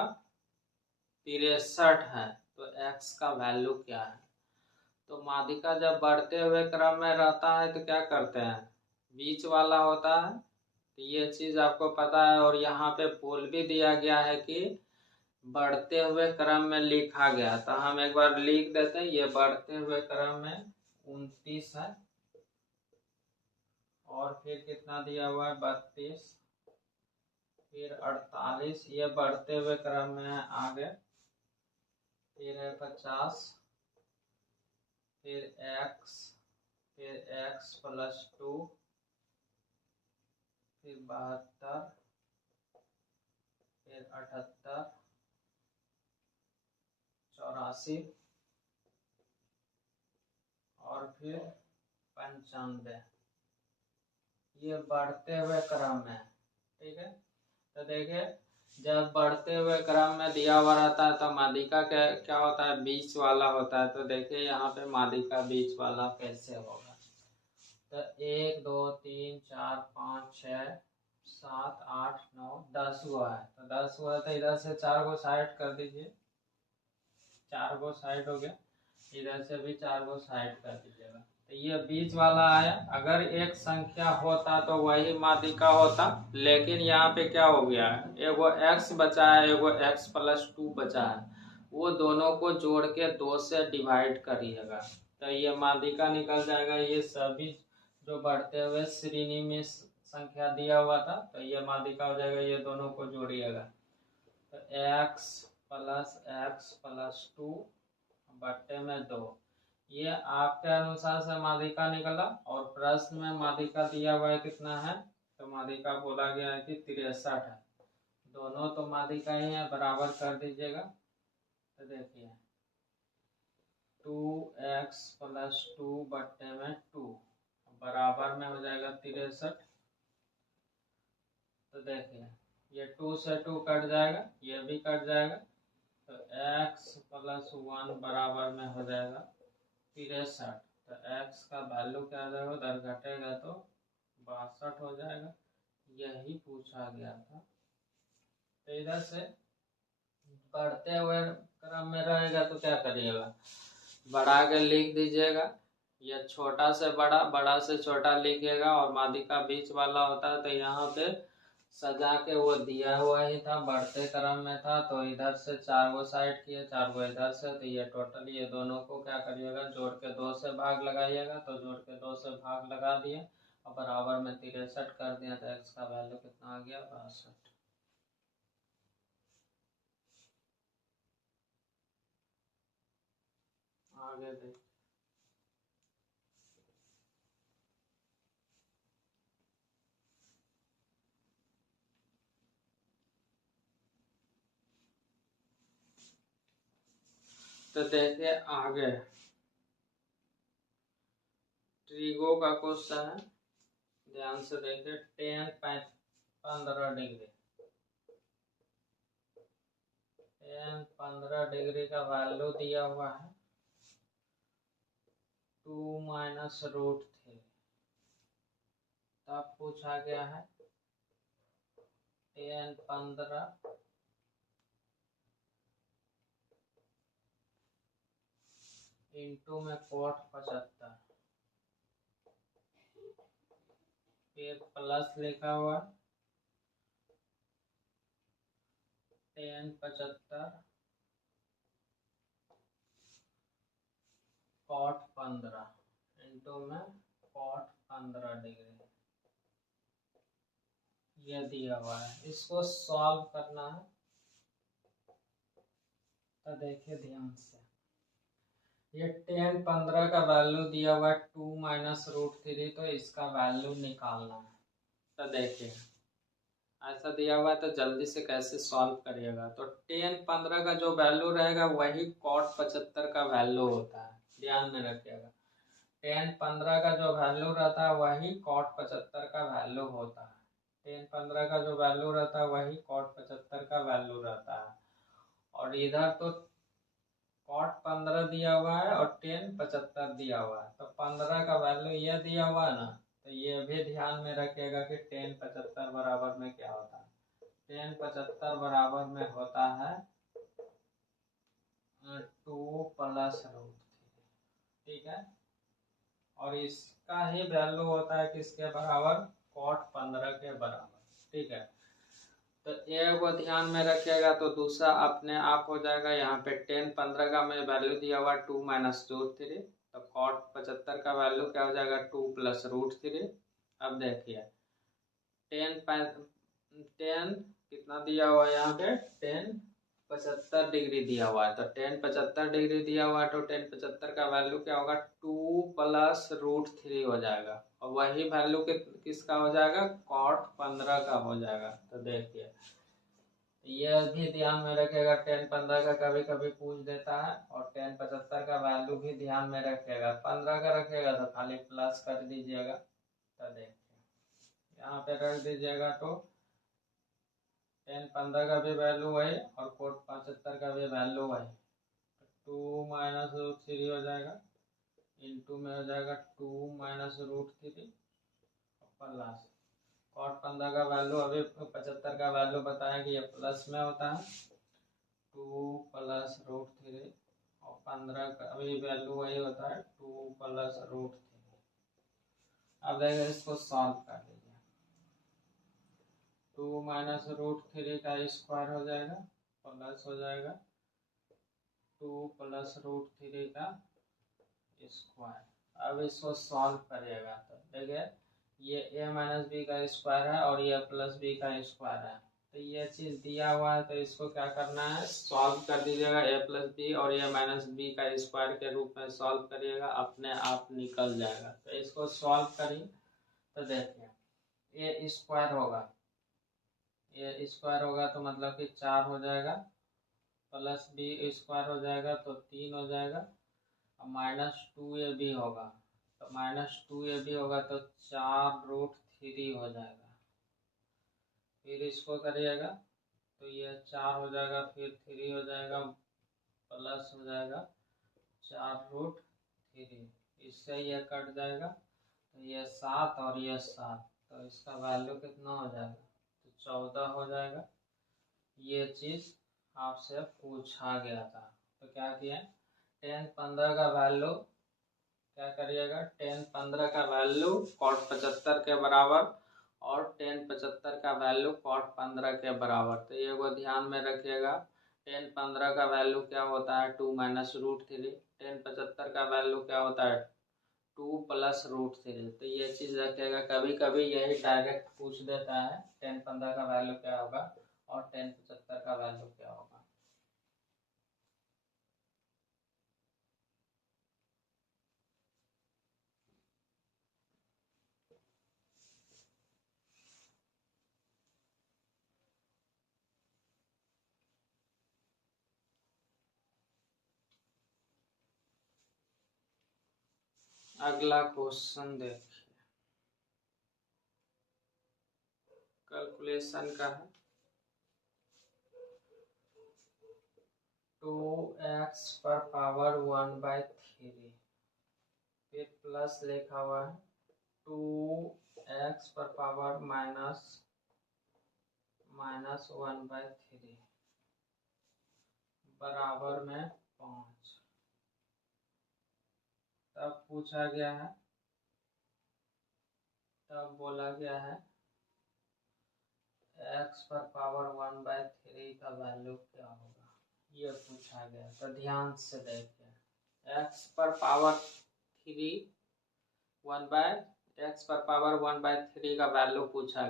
63 है तो x का वैल्यू क्या है। तो माध्यिका जब बढ़ते हुए क्रम में रहता है तो क्या करते हैं, बीच वाला होता है। तो ये चीज आपको पता है, और यहाँ पे बोल भी दिया गया है कि बढ़ते हुए क्रम में लिखा गया। तो हम एक बार लिख देते हैं, ये बढ़ते हुए क्रम में 29 है, और फिर कितना दिया हुआ है 32, फिर 48, ये बढ़ते हुए क्रम में है आगे, फिर है 50, फिर x, फिर x प्लस 2, फिर 72, फिर 78, 84, और फिर 95। ये बढ़ते हुए क्रम में, ठीक है। तो देखिए, जब बढ़ते हुए क्रम में दिया हुआ रहता है तो माध्यिका क्या होता है, बीच वाला होता है। तो देखिए यहाँ पे माध्यिका बीच वाला कैसे होगा। तो 1 2 3 4 5 6 7 8 9 10 हुआ है। तो 10 हुआ है, तो इधर से 4 को साइड कर दीजिए, 4 को साइड हो गया, इधर से भी 4 को साइड कर दीजिएगा। तो ये बीच वाला आया। अगर एक संख्या होता तो वही माध्यिका होता, लेकिन यहाँ पे क्या हो गया है, एगो x बचा है, एगो x प्लस 2 बचा है, वो दोनों को जोड़ के 2 से डिवाइड करिएगा। तो ये माध्यिका निकल जाएगा। ये सभी जो बढ़ते हुए श्रेणी में संख्या दिया हुआ था, तो ये माध्यिका हो जाएगा। ये दोनों को जोड़िएगा, तो x प्लस 2 बट्टे में 2। ये आपके अनुसार से माध्यिका निकला, और प्रश्न में माध्यिका दिया हुआ है कितना है, तो माध्यिका बोला गया है कि 63 है। दोनों तो माध्यिका ही है, बराबर कर दीजिएगा। तो देखिए 2x प्लस 2 बट्टे में 2 बराबर में हो जाएगा 63। तो देखिए ये 2 से 2 कट जाएगा, ये भी कट जाएगा। तो x प्लस 1 बराबर में हो जाएगा 63। तो x का वैल्यू क्या आ जाएगा, उधर घटेगा तो 62 हो जाएगा। यही पूछा गया था। तो इधर से बढ़ते हुए क्रम में रहेगा तो क्या करिएगा, बढ़ा के लिख दीजिएगा। यह छोटा से बड़ा, बड़ा से छोटा लिखिएगा, और माध्यिका बीच वाला होता है। तो यहाँ पे सजा के वो दिया हुआ ही था, बढ़ते क्रम में था। तो इधर से 4 को साइड किए, 4 को इधर से। तो ये टोटल ये दोनों को क्या करिएगा, जोड़ के 2 से भाग लगाइएगा। तो जोड़ के 2 से भाग लगा दिए, और बराबर में 63 कर दिया। तो x का वैल्यू कितना आ गया, 62। आगे देख, तो देखिए आगे ट्रिगो का क्वेश्चन है, ध्यान से देखिए। 15 डिग्री, 15 डिग्री का वैल्यू दिया हुआ है 2 माइनस रूट 3। तब पूछा गया है 15 इंटू में कोट 75, फिर प्लस लिखा हुआ 75 कोट 15 इंटू में कोट 15 डिग्री, ये दिया हुआ है। इसको सॉल्व करना है। तो देखिए ध्यान से, ये tan 15 का वैल्यू दिया हुआ है 2 माइनस रूट 3, तो इसका वैल्यू निकालना है। तो देखिए ऐसा दिया हुआ है तो जल्दी से कैसे सॉल्व करिएगा। तो tan 15 का जो वैल्यू रहेगा वही cot 75 का वैल्यू होता है, ध्यान में रखिएगा। tan 15 का जो वैल्यू रहता है वही cot 75 का वैल्यू होता है। tan 15 का जो वैल्यू रहता है वही cot 75 का वैल्यू रहता है। और इधर तो cot 15 दिया हुआ है और tan 75 दिया हुआ है, तो 15 का वैल्यू ये दिया हुआ है ना, तो ये भी ध्यान में रखिएगा कि tan 75 बराबर में क्या होता है। tan 75 बराबर में होता है 2 प्लस रूट 3, ठीक है। और इसका ही वैल्यू होता है किसके बराबर, cot 15 के बराबर, ठीक है। तो एक को ध्यान में रखिएगा तो दूसरा अपने आप हो जाएगा। यहाँ पे tan 15 का में वैल्यू दिया हुआ 2 माइनस रूट 3, तो cot 75 का वैल्यू क्या हो जाएगा 2 प्लस रूट 3। अब देखिए tan कितना दिया हुआ है, यहाँ पे tan 75 डिग्री दिया हुआ है, तो tan 75 डिग्री दिया हुआ है तो tan 75 का वैल्यू क्या होगा 2 प्लस रूट 3 हो जाएगा। और वही वैल्यू किसका हो जाएगा, cot 15 का हो जाएगा। तो देखिए यह भी ध्यान में रखेगा, tan 15 का कभी कभी पूछ देता है, और tan 75 का वैल्यू भी ध्यान में रखेगा। 15 का रखेगा तो खाली प्लस कर दीजिएगा। तो देखिए यहाँ पे रख दीजिएगा तो tan 15 का भी वैल्यू वही और cot 75 का भी वैल्यू वही। 2 माइनस रूट 3 हो जाएगा, इंटू में हो जाएगा 2 माइनस रूट 3 प्लस cot 15 का वैल्यू अभी 75 का वैल्यू बताया कि ये प्लस में होता है 2 प्लस रूट 3, और 15 का अभी वैल्यू वही होता है 2 प्लस रूट 3। अब देखिए इसको सॉल्व कर लीजिए। 2 माइनस रूट 3 का स्क्वायर हो जाएगा प्लस हो जाएगा 2 प्लस रूट 3 का स्क्वायर। अब इसको सॉल्व करिएगा तो देखिए ये a माइनस बी का स्क्वायर है और ये प्लस बी का स्क्वायर है, तो ये चीज़ दिया हुआ है तो इसको क्या करना है, सॉल्व कर दीजिएगा। a प्लस बी और a माइनस बी का स्क्वायर के रूप में सॉल्व करिएगा, अपने आप निकल जाएगा। तो इसको सॉल्व करिए तो देखिए a स्क्वायर होगा, a स्क्वायर होगा तो मतलब कि 4 हो जाएगा, प्लस बी स्क्वायर हो जाएगा तो 3 हो जाएगा, और माइनस 2ab होगा तो माइनस 2ab होगा तो 4 रूट 3 हो जाएगा। फिर इसको करिएगा तो ये 4 हो जाएगा, फिर 3 हो जाएगा, प्लस हो जाएगा 4 रूट 3, इससे ये कट जाएगा तो ये 7 और ये 7, तो इसका वैल्यू कितना हो जाएगा, तो 14 हो जाएगा। ये चीज़ आपसे पूछा गया था, तो क्या किया, tan 15 का वैल्यू क्या करिएगा, tan 15 का वैल्यू cot 75 के बराबर और tan 75 का वैल्यू cot 15 के बराबर। तो ये वो ध्यान में रखिएगा, tan 15 का वैल्यू क्या होता है 2 माइनस रूट 3, tan 75 का वैल्यू क्या होता है 2 प्लस रूट 3। तो ये चीज़ रखिएगा, कभी कभी यही डायरेक्ट पूछ देता है tan 15 का वैल्यू क्या होगा और tan 75 का वैल्यू क्या होगा। अगला क्वेश्चन देखिए, कैलकुलेशन का है। 2x पर पावर 1/3, फिर प्लस लिखा हुआ है 2x पर पावर माइनस 1/3 बराबर में 5। तब पूछा गया है, तब बोला गया है x पर पावर 1/3 का वैल्यू क्या होगा, ये पूछा गया। तो ध्यान से देखिए, x पर पावर 3 x पर पावर 1/3 का वैल्यू पूछा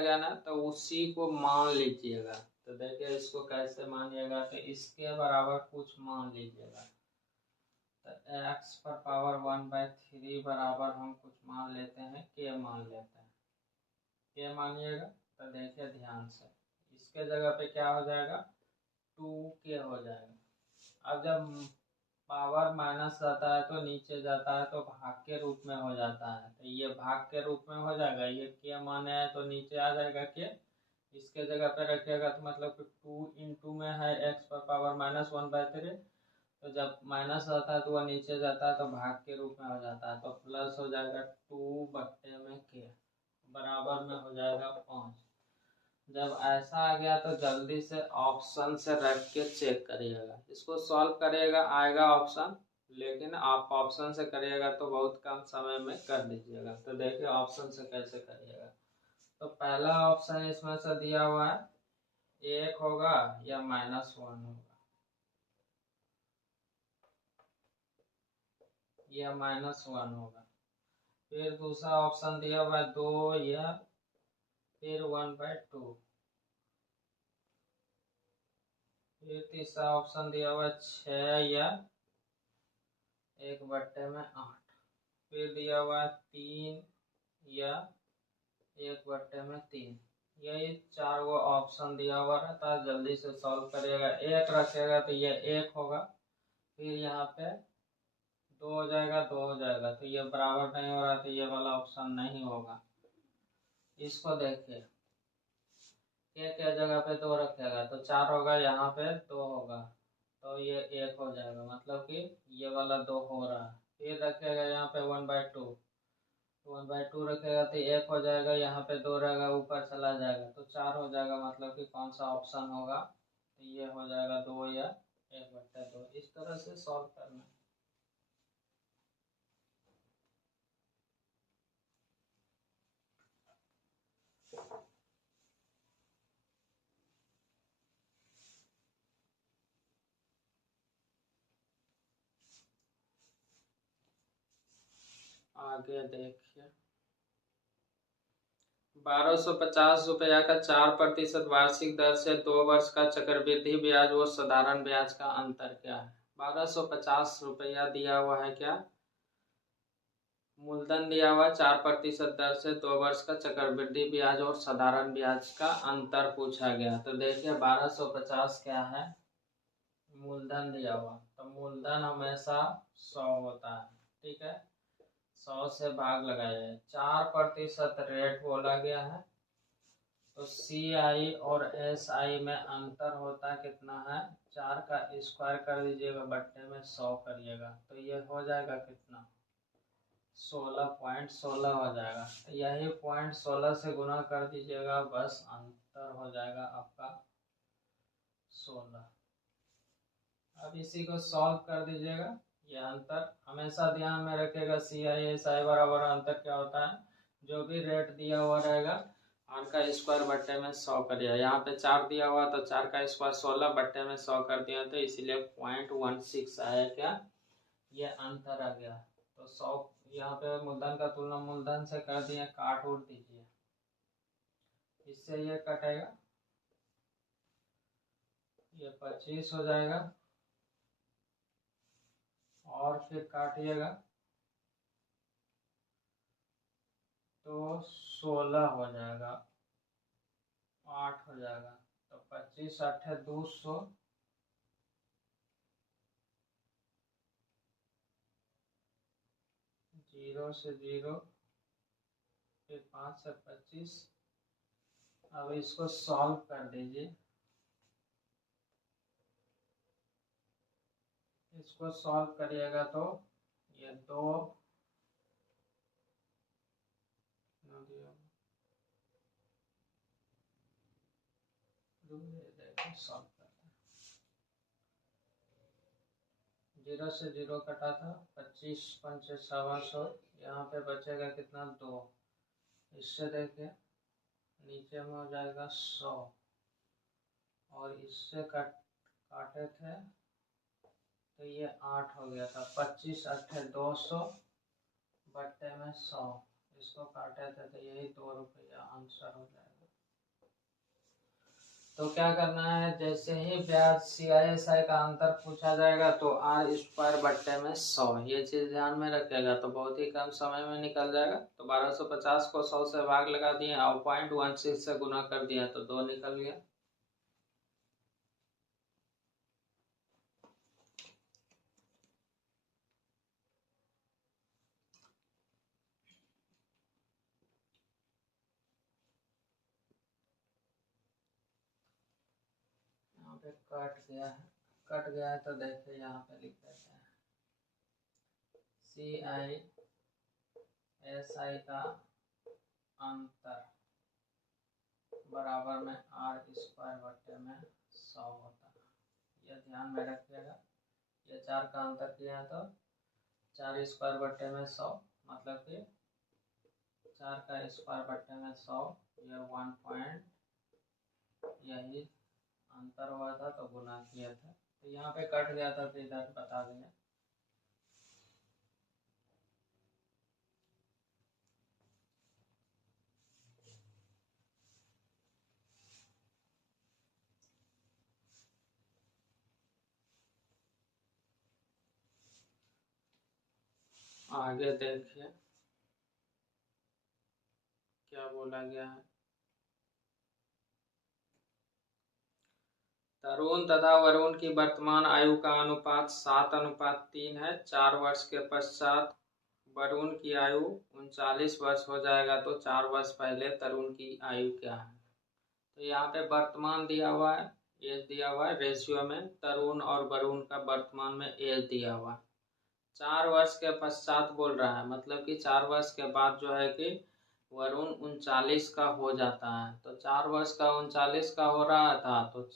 गया ना, तो उसी को मान लीजिएगा। तो देखिए इसको कैसे मानिएगा, तो इसके बराबर कुछ मान लीजिएगा। तो x पर पावर 1/3 बराबर हम कुछ मान लेते हैं, k मान लेते हैं, k मानिएगा। तो देखिए ध्यान से, इसके जगह पे क्या हो जाएगा, 2k हो जाएगा। अब जब पावर माइनस जाता है तो नीचे जाता है तो भाग के रूप में हो जाता है, तो ये भाग के रूप में हो जाएगा। ये k माने है तो नीचे आ जाएगा k, इसके जगह पे रखिएगा तो मतलब कि 2 इंटू में है x पर पावर -1/3, तो जब माइनस आता है तो वह नीचे जाता है तो भाग के रूप में हो जाता है, तो प्लस हो जाएगा 2/k बराबर में हो जाएगा 5। जब ऐसा आ गया तो जल्दी से ऑप्शन से रख के चेक करिएगा, इसको सॉल्व करिएगा आएगा ऑप्शन, लेकिन आप ऑप्शन से करिएगा तो बहुत कम समय में कर लीजिएगा। तो देखिए ऑप्शन से कैसे करिएगा। तो पहला ऑप्शन इसमें से दिया हुआ है 1 होगा या -1 होगा, या -1 होगा। फिर दूसरा ऑप्शन दिया हुआ है 2 या फिर 1/2। फिर तीसरा ऑप्शन दिया हुआ है 6 या 1/8। फिर दिया हुआ है 3 या 1/3। यही 4 वो ऑप्शन दिया हुआ रहता है, जल्दी से सॉल्व करिएगा। 1 रखिएगा तो ये 1 होगा, फिर यहाँ पे 2 हो जाएगा, 2 हो जाएगा, तो ये बराबर नहीं हो रहा तो ये वाला ऑप्शन नहीं होगा। इसको देखिए क्या जगह पे 2 रखेगा तो 4 होगा, यहाँ पे 2 होगा तो ये 1 हो जाएगा, मतलब कि ये वाला 2 हो रहा है। फिर रखेगा यहाँ पे 1/2, 1/2 रखेगा तो 1 हो जाएगा, यहाँ पे 2 रहेगा ऊपर चला जाएगा तो 4 हो जाएगा, मतलब कि कौन सा ऑप्शन होगा, तो ये हो जाएगा 2 या 1/2। इस तरह से सॉल्व करना। आगे देखिए 1250 रुपया का 4% वार्षिक दर से 2 वर्ष का चक्रवृद्धि ब्याज और साधारण ब्याज का अंतर क्या है। 1250 रुपया दिया हुआ है, क्या मूलधन दिया हुआ 4% दर से 2 वर्ष का चक्रवृद्धि ब्याज और साधारण ब्याज का अंतर पूछा गया। तो देखिए 1250 क्या है, मूलधन दिया हुआ, तो मूलधन हमेशा 100 होता है, ठीक है। 100 से भाग लगाया है, 4% रेट बोला गया है, तो CI और SI में अंतर होता है कितना है, 4 का स्क्वायर कर दीजिएगा, बट्टे में 100 करिएगा, तो ये हो जाएगा कितना, 16.16 हो जाएगा। तो यही 0.16 से गुना कर दीजिएगा, बस अंतर हो जाएगा आपका 16। अब इसी को सॉल्व कर दीजिएगा। ये अंतर हमेशा ध्यान में रखिएगा, CI SI बराबर अंतर क्या होता है, जो भी रेट दिया हुआ रहेगा 8 का स्क्वायर बट्टे में 100 करिए। यहाँ पे 4 दिया हुआ तो 4 का स्क्वायर 16 बट्टे में 100 कर दिया, तो इसीलिए 0.16 आया, क्या ये अंतर आ गया। तो 100 यहाँ पे मूलधन का तुलना मूलधन से कर दिए, काट उठ दीजिए, इससे ये कटेगा, ये 25 हो जाएगा, और फिर काटिएगा तो 16 हो जाएगा, 8 हो जाएगा, तो 25 8 है 200, 0 से 0, फिर 5 से 25। अब इसको सॉल्व कर दीजिए, इसको सॉल्व करिएगा तो ये 2 सॉल्व करते हैं। 0 से 0 कटा था, 25 5 100, यहाँ पे बचेगा कितना 2, इससे देखिए नीचे में हो जाएगा 100, और इससे काटे थे तो ये 8 हो गया था, 25 8 200 बट्टे में 100, इसको काटे थे तो यही 2 रुपया आंसर हो जाएगा। तो क्या करना है, जैसे ही ब्याज CISI का अंतर पूछा जाएगा तो R² बट्टे में 100, ये चीज ध्यान में रखेगा। तो बहुत ही कम समय में निकल जाएगा। तो 1250 को 100 से भाग लगा दिए और 0.16 से गुना कर दिया तो 2 निकल गया। यहाँ पे कट गया है तो देखिए यहाँ पे लिख देते हैं CISI का अंतर बराबर में R² बट्टे में 100 होता है। यह ध्यान में रखिएगा। ये 4 का अंतर किया है तो 4² बट्टे में 100 मतलब कि 4 का स्क्वायर बट्टे में 100, यह 1 पॉइंट, यही अंतर हुआ था तो गुना किया था। तो यहाँ पे कट गया था तो इधर बता देंगे। आगे देखिए क्या बोला गया है। तरुण तथा वरुण की वर्तमान आयु का अनुपात 7:3 है। 4 वर्ष के पश्चात वरुण की आयु 39 वर्ष हो जाएगा तो 4 वर्ष पहले तरुण की आयु क्या है। तो यहाँ पे वर्तमान दिया हुआ है, एज दिया हुआ है, रेशियो में तरुण और वरुण का वर्तमान में एज दिया हुआ है। 4 वर्ष के पश्चात बोल रहा है, मतलब कि 4 वर्ष के बाद जो है कि वरुण 39 का हो जाता है। तो 4 वर्ष का 39 का हो रहा था तो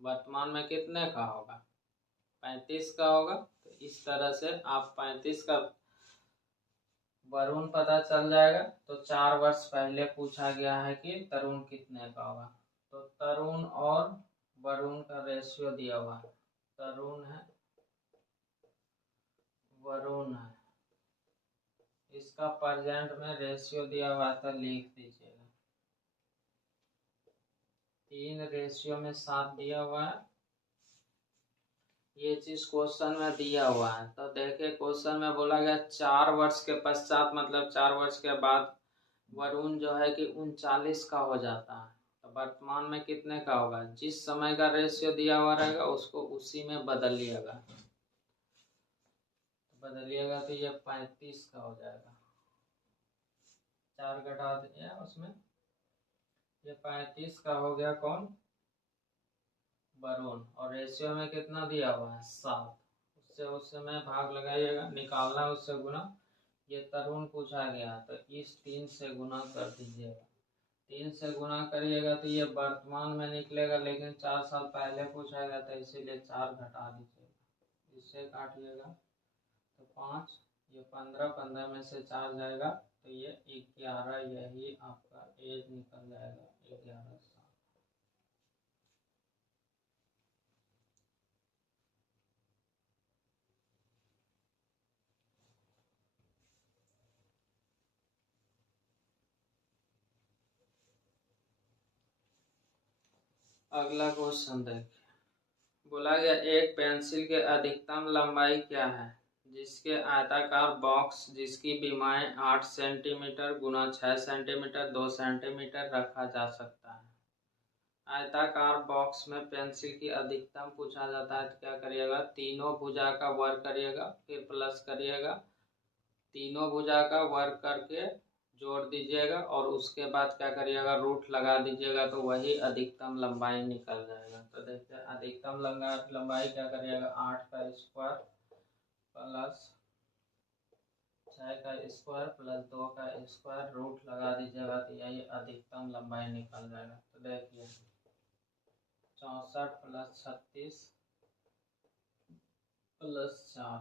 वर्तमान में कितने का होगा, 35 का होगा। तो इस तरह से आप 35 का वरुण पता चल जाएगा। तो 4 वर्ष पहले पूछा गया है कि तरुण कितने का होगा। तो तरुण और वरुण का रेशियो दिया हुआ है, तरुण है वरुण है, इसका प्रेजेंट में रेशियो दिया हुआ था, लिख दीजिएगा 3:7 दिया हुआ है। ये चीज क्वेश्चन में दिया हुआ है। तो देखिए क्वेश्चन में बोला गया 4 वर्ष के पश्चात, मतलब 4 वर्ष के बाद वरुण जो है कि 39 का हो जाता है। तो वर्तमान में कितने का होगा, जिस समय का रेशियो दिया हुआ रहेगा उसको उसी में बदलिएगा। बदलिएगा तो ये 35 का हो जाएगा। 4 घटा दिया उसमें, ये 35 का हो गया कौन, वरुण। और रेशियो में कितना दिया हुआ है 7, उससे में भाग लगाइएगा, निकालना है उससे गुना। ये तरुण पूछा गया तो इस 3 से गुना कर दीजिएगा। 3 से गुना करिएगा तो ये वर्तमान में निकलेगा, लेकिन 4 साल पहले पूछा गया था इसीलिए 4 घटा दीजिएगा, इससे काटिएगा तो 5, ये 15, 15 में से 4 जाएगा तो ये 11, यही आपका एज निकल जाएगा 11 साल। अगला क्वेश्चन देखिए, बोला गया एक पेंसिल के अधिकतम लंबाई क्या है जिसके आयताकार बॉक्स जिसकी बीमाएं 8 सेंटीमीटर गुना 6 सेंटीमीटर 2 सेंटीमीटर रखा जा सकता है। आयताकार बॉक्स में पेंसिल की अधिकतम पूछा जाता है तो क्या करिएगा, तीनों भुजा का वर्ग करिएगा, फिर प्लस करिएगा, तीनों भुजा का वर्ग करके जोड़ दीजिएगा और उसके बाद क्या करिएगा, रूट लगा दीजिएगा तो वही अधिकतम लंबाई निकल जाएगा। तो देखते हैं अधिकतम लंबाई क्या करिएगा, 8 का स्क्वायर प्लस 6 का स्क्वायर प्लस 2 का स्क्वायर, रूट लगा दीजिएगा तो यही अधिकतम लंबाई निकल जाएगा। तो देखिए 64 प्लस 36 प्लस 4,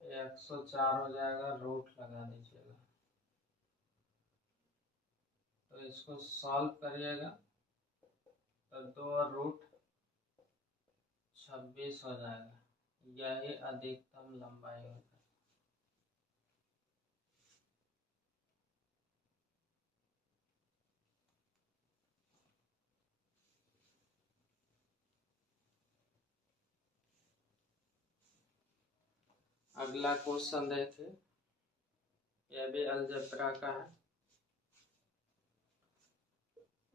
104 हो जाएगा, रूट लगा दीजिएगा। तो इसको सॉल्व करिएगा तो 2 और रूट 26 हो जाएगा, यही अधिकतम लंबाई होगा। अगला क्वेश्चन देखिए, यह भी अलजेब्रा का है।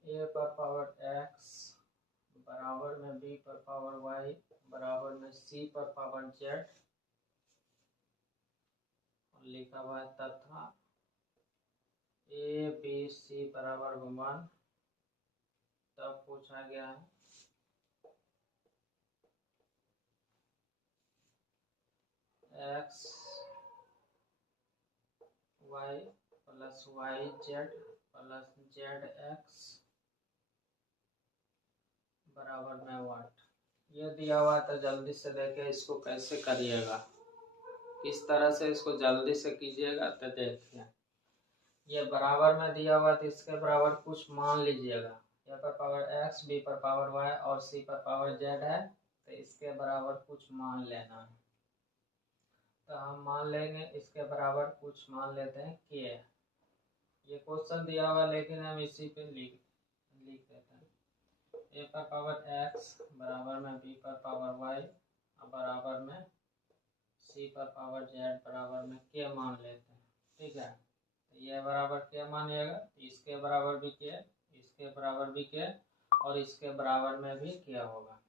a पर पावर x बराबर में b पर पावर y बराबर में c पर पावर z लिखा हुआ है तथा a b c बराबर 1। तब पूछा गया है x y plus y z plus z x बराबर में 1। ये दिया हुआ तो जल्दी से देखिए इसको कैसे करिएगा, किस तरह से इसको जल्दी से कीजिएगा। तो देखिए ये बराबर में दिया हुआ तो इसके बराबर कुछ मान लीजिएगा। ए पर पावर x, b पर पावर y और c पर पावर z है, तो इसके बराबर कुछ मान लेना है। तो हम मान लेंगे इसके बराबर कुछ मान लेते हैं k। ये क्वेश्चन दिया हुआ लेकिन हम इसी पे लिख देते हैं। a पर पावर x बराबर में b पर पावर y बराबर में c पर पावर z बराबर में k मान लेते हैं। ठीक है, ये बराबर क्या मानिएगा, इसके बराबर भी क्या, इसके बराबर भी क्या और इसके बराबर में भी क्या होगा।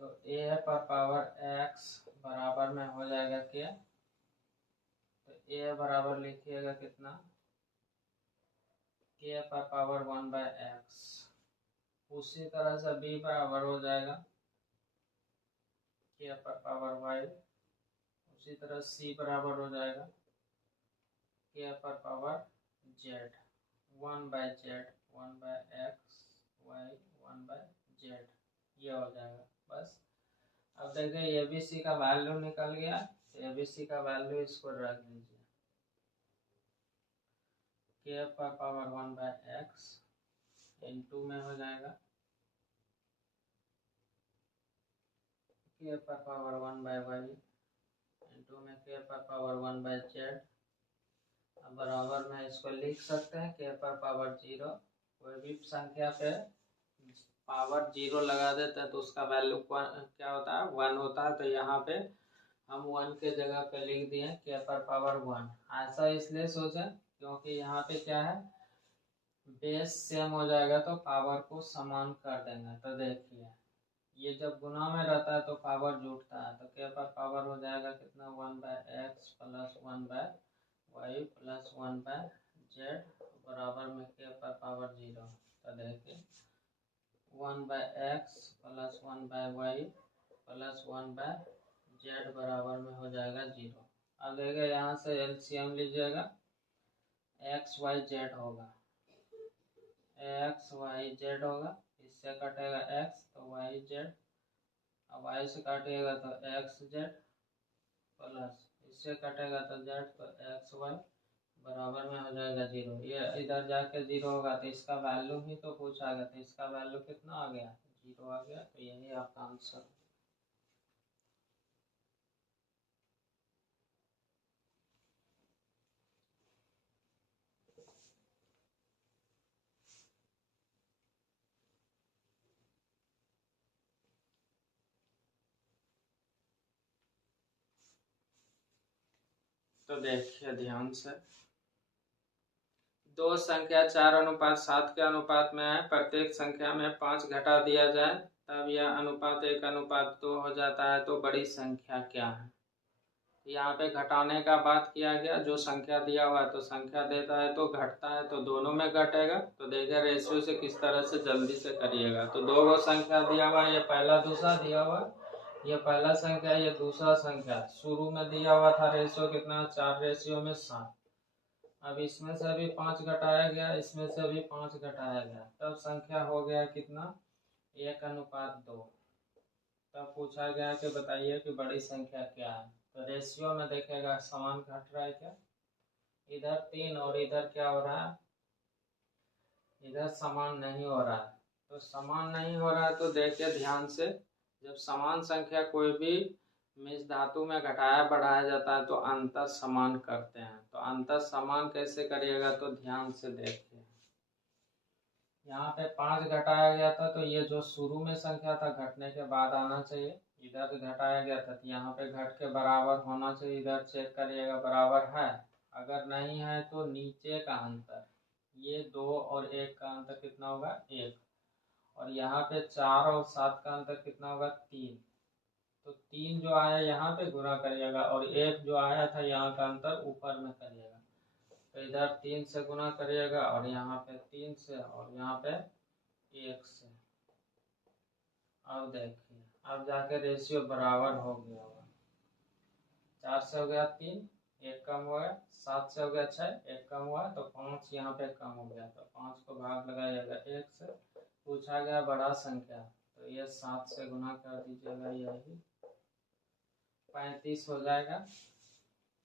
तो a पर पावर x बराबर में हो जाएगा क्या, तो a बराबर लिखिएगा कितना, k पर पावर 1/x। उसी तरह से b बराबर हो जाएगा k पर पावर y। उसी तरह c बराबर हो जाएगा k पर power z 1/z 1/x y 1/z। ये हो जाएगा बस। अब देखिए ABC का वैल्यू निकल गया, ABC का वैल्यू इसको रख दीजिए, k पर पावर 1/x इंटू में हो जाएगा k पर पावर 1/y इंटू में k पर पावर 1/z बराबर में इसको लिख सकते हैं k पर पावर 0। कोई भी संख्या पे पावर 0 लगा देते हैं तो उसका वैल्यू क्या होता है, 1 होता है। तो यहाँ पे हम 1 के जगह पे लिख दिए k पर पावर 1। ऐसा इसलिए सोचा क्योंकि यहाँ पे क्या है, बेस सेम हो जाएगा तो पावर को समान कर देंगे। तो देखिए ये जब गुना में रहता है तो पावर जुड़ता है, तो k पर पावर हो जाएगा कितना, 1/x plus 1/y plus 1/z बराबर में k पर पावर 0। तो देखिए 1/x plus 1/y plus 1/z बराबर में हो जाएगा 0। अब देखिए यहाँ से एलसीएम लीजिएगा, x y z होगा, x y z होगा, इससे कटेगा x तो y z, अब y से काटिएगा तो x z प्लस इससे कटेगा तो z तो x y बराबर में हो जाएगा 0। ये इधर जाके 0 होगा तो इसका वैल्यू ही तो पूछा गया, तो इसका वैल्यू कितना आ गया, 0 आ गया। तो यही आपका आंसर। तो देखिए ध्यान से, दो संख्या 4:7 के अनुपात में है, प्रत्येक संख्या में 5 घटा दिया जाए तब यह अनुपात 1:2 हो जाता है, तो बड़ी संख्या क्या है। यहाँ पे घटाने का बात किया गया, जो संख्या दिया हुआ है तो संख्या देता है तो घटता है तो दोनों में घटेगा। तो देखिए रेशियो से किस तरह से जल्दी से करिएगा। तो दो गो संख्या दिया हुआ है, ये पहला दूसरा दिया हुआ है, ये पहला संख्या ये दूसरा संख्या। शुरू में दिया हुआ था रेशियो कितना, 4:7। अब इसमें से भी 5 घटाया गया, इसमें से भी 5 घटाया गया, तब संख्या हो गया कितना, 1:2। तब पूछा गया कि बताइए कि बड़ी संख्या क्या है। तो रेशियो में देखेगा समान घट रहा है क्या, इधर 3 और इधर क्या हो रहा है, इधर समान नहीं हो रहा है। तो समान नहीं हो रहा है तो देखिए ध्यान से, जब समान संख्या कोई भी मिश्र धातु में घटाया बढ़ाया जाता है तो अंतर समान करते हैं। तो अंतर समान कैसे करिएगा, तो ध्यान से देखिए, यहाँ पे 5 घटाया गया था तो ये जो शुरू में संख्या था घटने के बाद आना चाहिए, इधर घटाया गया था तो यहाँ पे घट के बराबर होना चाहिए। इधर चेक करिएगा बराबर है, अगर नहीं है तो नीचे का अंतर, ये 2 और 1 का अंतर कितना होगा 1, और यहाँ पे 4 और 7 का अंतर कितना होगा 3। तो 3 जो आया यहाँ पे गुणा करिएगा, और 1 जो आया था यहाँ का अंतर ऊपर में करिएगा। तो इधर 3 से गुणा करिएगा, और यहाँ पे 3 से, और यहाँ पे 1 से। अब देखिए, अब जाके रेशियो बराबर हो गया होगा। 4 से हो गया 3, 1 कम हुआ, 7 से हो गया 6, 1 कम हुआ, तो 5 यहाँ पे कम हो गया। तो 5 को भाग लगाइएगा 1 से, पूछा गया बड़ा संख्या, तो ये 7 से गुना कर दीजिएगा, यही 35 हो जाएगा।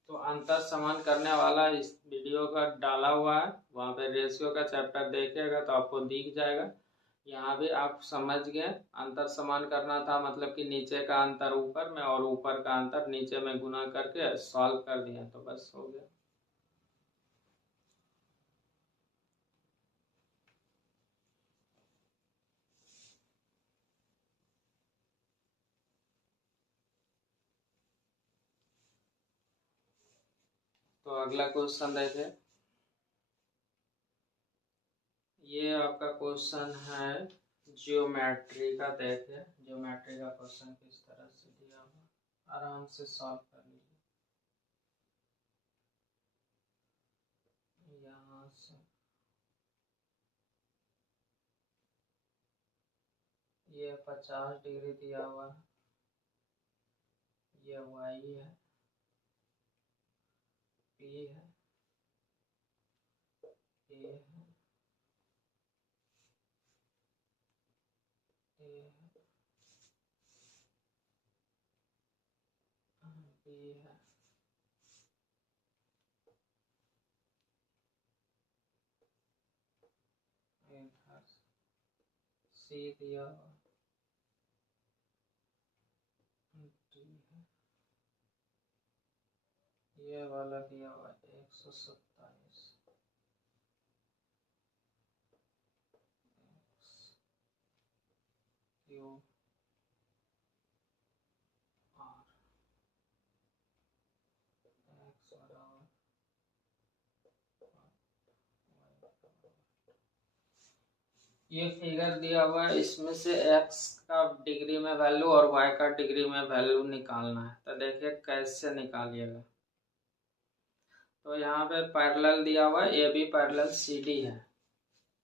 तो अंतर समान करने वाला इस वीडियो का डाला हुआ है, वहाँ पे रेशियो का चैप्टर देखिएगा तो आपको दिख जाएगा। यहाँ भी आप समझ गए, अंतर समान करना था, मतलब कि नीचे का अंतर ऊपर में और ऊपर का अंतर नीचे में गुना करके सॉल्व कर दिया, तो बस हो गया। तो अगला क्वेश्चन देखिए, ये आपका क्वेश्चन है जियोमेट्री का। देखिए जियोमेट्री का क्वेश्चन किस तरह से दिया हुआ, आराम से सॉल्व कर लीजिए। यहाँ से ये 50 डिग्री दिया हुआ है, ये y है, p है, a है, a है, b है, इधर c दिया हुआ, d है, ये वाला दिया हुआ 127, क्यू आर, एक्स बराबर, ये फिगर दिया हुआ है, इसमें से x का डिग्री में वैल्यू और y का डिग्री में वैल्यू निकालना है। तो देखिए कैसे निकालिएगा। तो यहाँ पे पैरेलल दिया हुआ है, A B parallel C D है,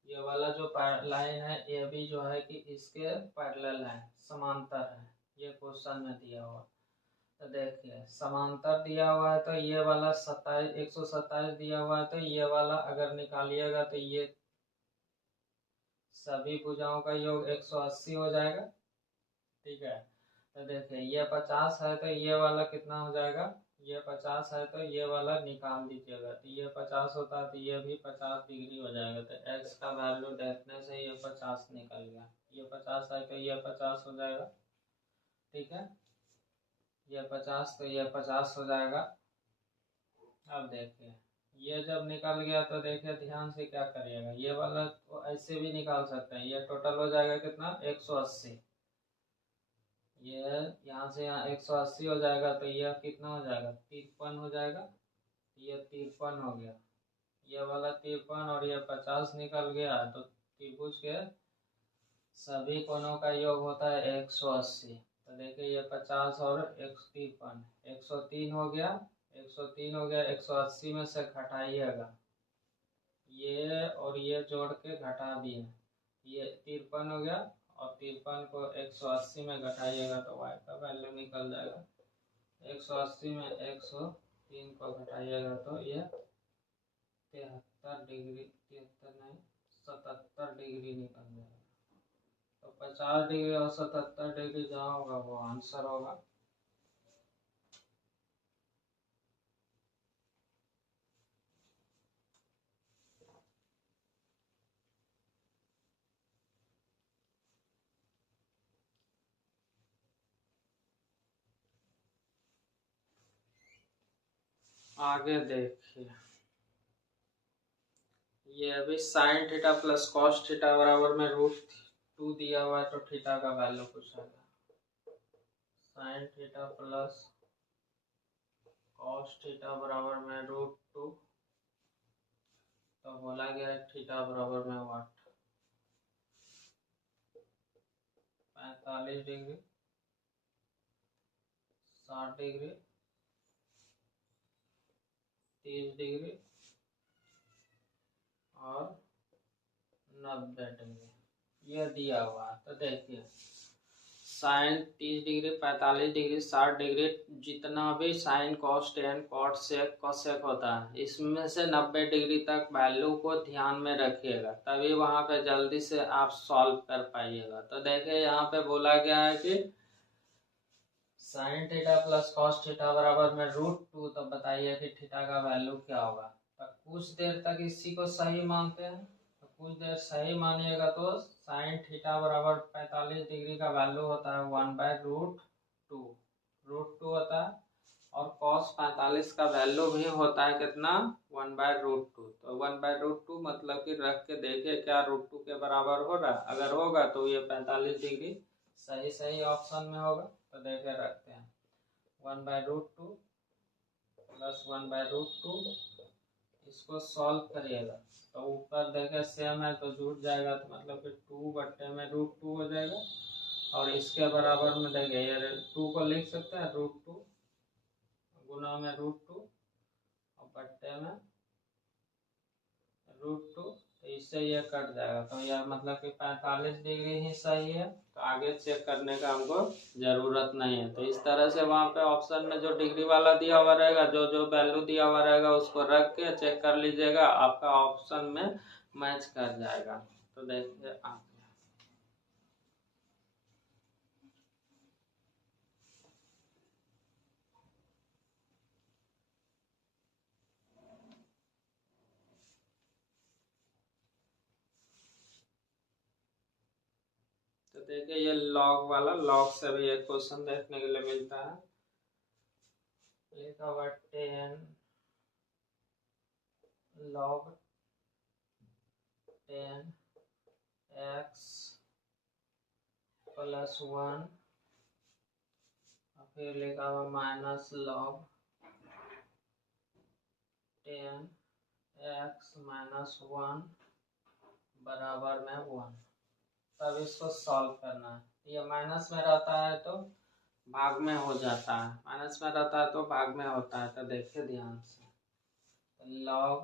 ये वाला जो लाइन है ए बी जो है कि इसके पैरेलल है, समांतर है, ये क्वेश्चन में दिया हुआ। तो देखिए समांतर दिया हुआ है, तो ये वाला 127 दिया हुआ है, तो ये वाला अगर निकालिएगा तो ये सभी भुजाओं का योग 180 हो जाएगा, ठीक है। तो देखिए ये 50 है, तो ये वाला कितना हो जाएगा, ये 50 है, तो ये वाला निकाल दीजिएगा, तो ये 50 होता है, तो ये भी 50 डिग्री हो जाएगा। तो x का वैल्यू देखने से ये 50 निकल गया, ये 50 है तो ये 50 हो जाएगा, ठीक है, ये 50 तो ये 50 हो जाएगा। अब देखिए ये जब निकल गया तो देखिए ध्यान से क्या करिएगा, ये वाला तो ऐसे भी निकाल सकते हैं, ये टोटल हो जाएगा कितना 180, ये यहाँ से यहाँ 180 हो जाएगा, तो यह कितना हो जाएगा 53 हो जाएगा, ये 53 हो गया, ये वाला 53 और ये 50 निकल गया। तो त्रिभुज के सभी कोणों का योग होता है 180। तो देखिए ये 50 और 153, 103 हो गया, 103 हो गया, 180 में से घटाइएगा, ये और ये जोड़ के घटा दिए, ये 53 हो गया, और 53 को 180 में घटाइएगा तो y का वैल्यू निकल जाएगा। 180 में 103 को घटाइएगा तो ये 73 डिग्री, 73 नहीं 77 डिग्री निकल जाएगा। तो 50 डिग्री और 77 डिग्री जहाँ होगा वो आंसर होगा। आगे देखिए, ये अभी sine theta plus cos theta बराबर में √2 दिया हुआ है, तो थीटा का वैल्यू पूछा गया। Sine theta plus cos theta बराबर में √2, तो बोला गया है थीटा बराबर में 45 डिग्री, 60 डिग्री, 30 डिग्री और 90 डिग्री ये दिया हुआ है। तो देखिए साइन 30 डिग्री, 45 डिग्री, 60 डिग्री, जितना भी sine cos tan cot sec cosec होता है इसमें से 90 डिग्री तक वैल्यू को ध्यान में रखिएगा, तभी वहां पे जल्दी से आप सॉल्व कर पाइएगा। तो देखिए यहाँ पे बोला गया है कि sine theta plus cos theta बराबर में √2, तो बताइए कि थीटा का वैल्यू क्या होगा। तो कुछ देर तक इसी को सही मानते हैं, तो कुछ देर सही मानिएगा तो साइन थीटा बराबर 45 डिग्री का वैल्यू होता है 1/√2, √2 होता है, और कॉस 45 का वैल्यू भी होता है कितना 1/√2। तो 1/√2 मतलब कि रख के देखिए क्या √2 के बराबर हो रहा है, अगर होगा तो ये 45 डिग्री सही ऑप्शन में होगा। तो देखे रखते हैं 1/√2 प्लस 1/√2, इसको सॉल्व करिएगा तो ऊपर देखे सेम है तो जुड़ जाएगा, तो मतलब कि 2/√2 हो जाएगा, और इसके बराबर में देखे ये 2 को लिख सकते हैं √2 गुना में √2 और बट्टे में √2, तो इससे ये कट जाएगा। तो यह मतलब कि 45 डिग्री ही सही है, तो आगे चेक करने का हमको जरूरत नहीं है। तो इस तरह से वहाँ पे ऑप्शन में जो डिग्री वाला दिया हुआ रहेगा, जो जो वैल्यू दिया हुआ रहेगा उसको रख के चेक कर लीजिएगा, आपका ऑप्शन में मैच कर जाएगा। तो देखिए आप तो देखिए ये लॉग वाला, लॉग से भी एक क्वेश्चन देखने के लिए मिलता है, लिखा हुआ 10 log 10x प्लस 1, फिर लिखा हुआ माइनस log 10x माइनस 1 बराबर में 1। तब इसको सॉल्व करना है। ये माइनस में रहता है तो भाग में हो जाता है, माइनस में रहता है तो भाग में होता है। तो देखिए ध्यान से, log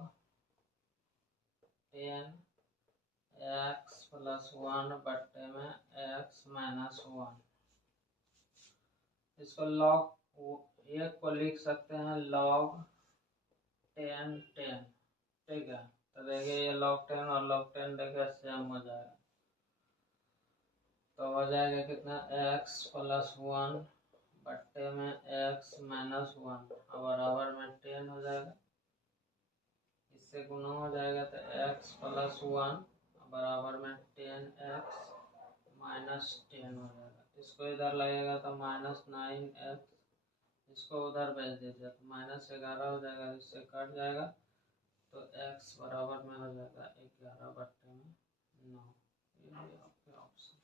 10x प्लस 1 बट्टे में x माइनस 1, इसको log एक को लिख सकते हैं log 10 10, ठीक है। तो देखिए ये log 10 और log 10 देखिए सेम हो जाएगा, तो हो जाएगा कितना x प्लस 1 बट्टे में x माइनस 1 बराबर में 10 हो जाएगा, इससे गुना हो जाएगा तो x प्लस 1 बराबर में 10x माइनस 10 हो जाएगा। इसको इधर लगेगा तो माइनस 9x, इसको उधर भेज दीजिए तो माइनस 11 हो जाएगा, इससे कट जाएगा, तो x बराबर में हो जाएगा 11 बट्टे में 9। ये आपके ऑप्शन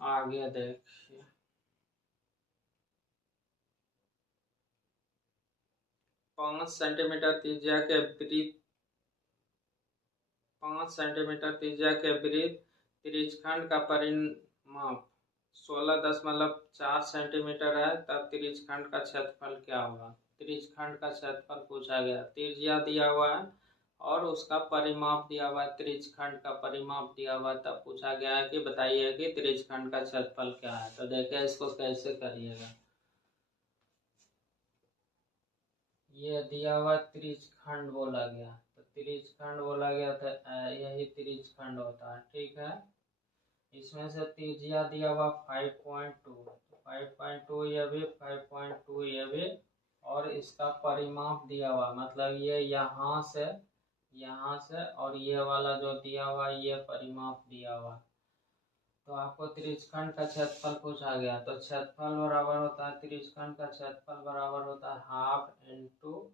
आगे देखिए। 5 सेंटीमीटर त्रिज्या के वृत्त 5 सेंटीमीटर त्रिज्या के वृत्त त्रिज्यखंड का परिमाप 16.4 सेंटीमीटर है, तब त्रिज्यखंड का क्षेत्रफल क्या होगा। त्रिज्यखंड का क्षेत्रफल पूछा गया, त्रिज्या दिया हुआ है और उसका परिमाप दिया हुआ है, त्रिज्यखंड का परिमाप दिया हुआ है, तब पूछा गया है कि बताइए कि त्रिज्यखंड का क्षेत्रफल क्या है। तो देखिए इसको कैसे करिएगा, ये दिया हुआ त्रिज्यखंड बोला गया, तो त्रिज्यखंड बोला गया था, यही त्रिज्यखंड होता है, ठीक है। इसमें से त्रिज्या दिया हुआ 5.2, 5.2 ये भी, 5.2 ये भी, और इसका परिमाप दिया हुआ मतलब ये यहाँ से और ये वाला जो दिया हुआ ये परिमाप दिया हुआ, तो आपको त्रिज्यखंड का क्षेत्रफल पूछा गया, तो क्षेत्रफल बराबर होता है, त्रिज्यखंड का क्षेत्रफल बराबर होता है half into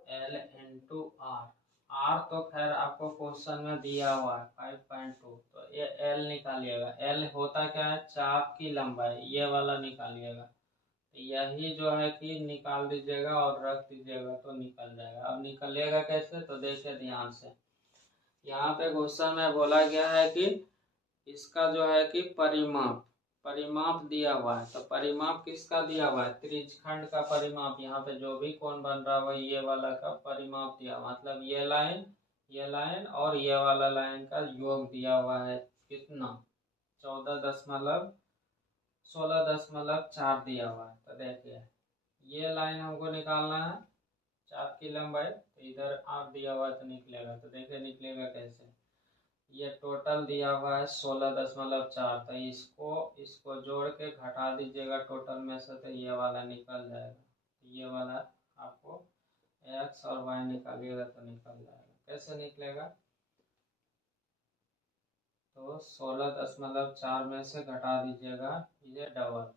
L into R. R तो खैर आपको क्वेश्चन में दिया हुआ है 5.2, तो ये एल निकालिएगा। एल होता क्या है, चाप की लंबाई, ये वाला निकालिएगा। यही जो है कि निकाल दीजिएगा और रख दीजिएगा तो निकल जाएगा। अब निकलेगा कैसे, तो देखिए ध्यान से, यहाँ पे क्वेश्चन में बोला गया है कि इसका जो है कि परिमाप दिया हुआ है। तो परिमाप किसका दिया हुआ है, त्रिज्यखंड का परिमाप। यहाँ पे जो भी कोण बन रहा है ये वाला का परिमाप दिया, मतलब ये लाइन और ये वाला लाइन का योग दिया हुआ है। कितना, 16.4 दिया हुआ है। तो देखिए ये लाइन हमको निकालना है, चाप की लंबाई, तो इधर आर दिया हुआ है तो निकलेगा। तो देखिए निकलेगा कैसे, ये टोटल दिया हुआ है 16.4, तो इसको जोड़ के घटा दीजिएगा टोटल में से, तो ये वाला निकल जाएगा। ये वाला आपको एक्स और वाई निकालिएगा तो निकल जाएगा। कैसे निकलेगा, तो 16.4 में से घटा दीजिएगा ये डबल,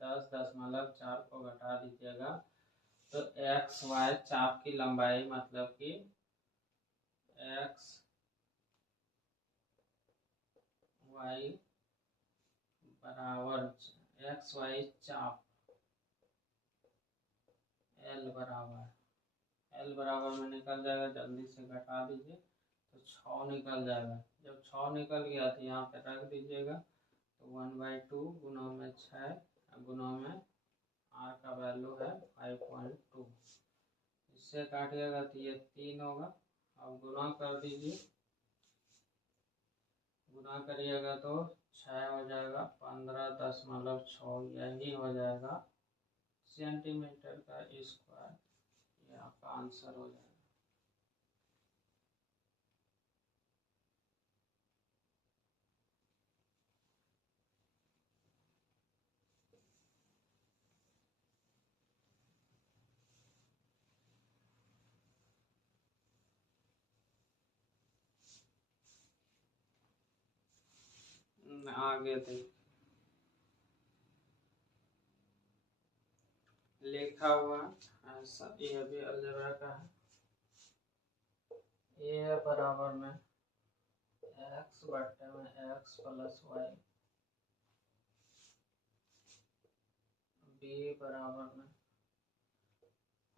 10.4 को घटा दीजिएगा, तो एक्स वाई चाप की लंबाई, मतलब कि एक्स वाई बराबर एक्स वाई चाप एल बराबर में निकल जाएगा। जल्दी से घटा दीजिए तो 6 निकल जाएगा। जब 6 निकल गया तो यहाँ पे रख दीजिएगा, तो 1/2 गुना में 6 गुना में आर का वैल्यू है 5.2। इससे काटिएगा तो ये 3 होगा। अब गुना कर दीजिए, गुना करिएगा तो 6 हो जाएगा, 15.6, यही हो जाएगा सेंटीमीटर का स्क्वायर। ये आपका आंसर हो जाएगा। आगे देख, लिखा हुआ ऐसा, ये भी अलजेब्रा का है। ए बराबर में एक्स बट्टे में एक्स प्लस वाई, बी बराबर में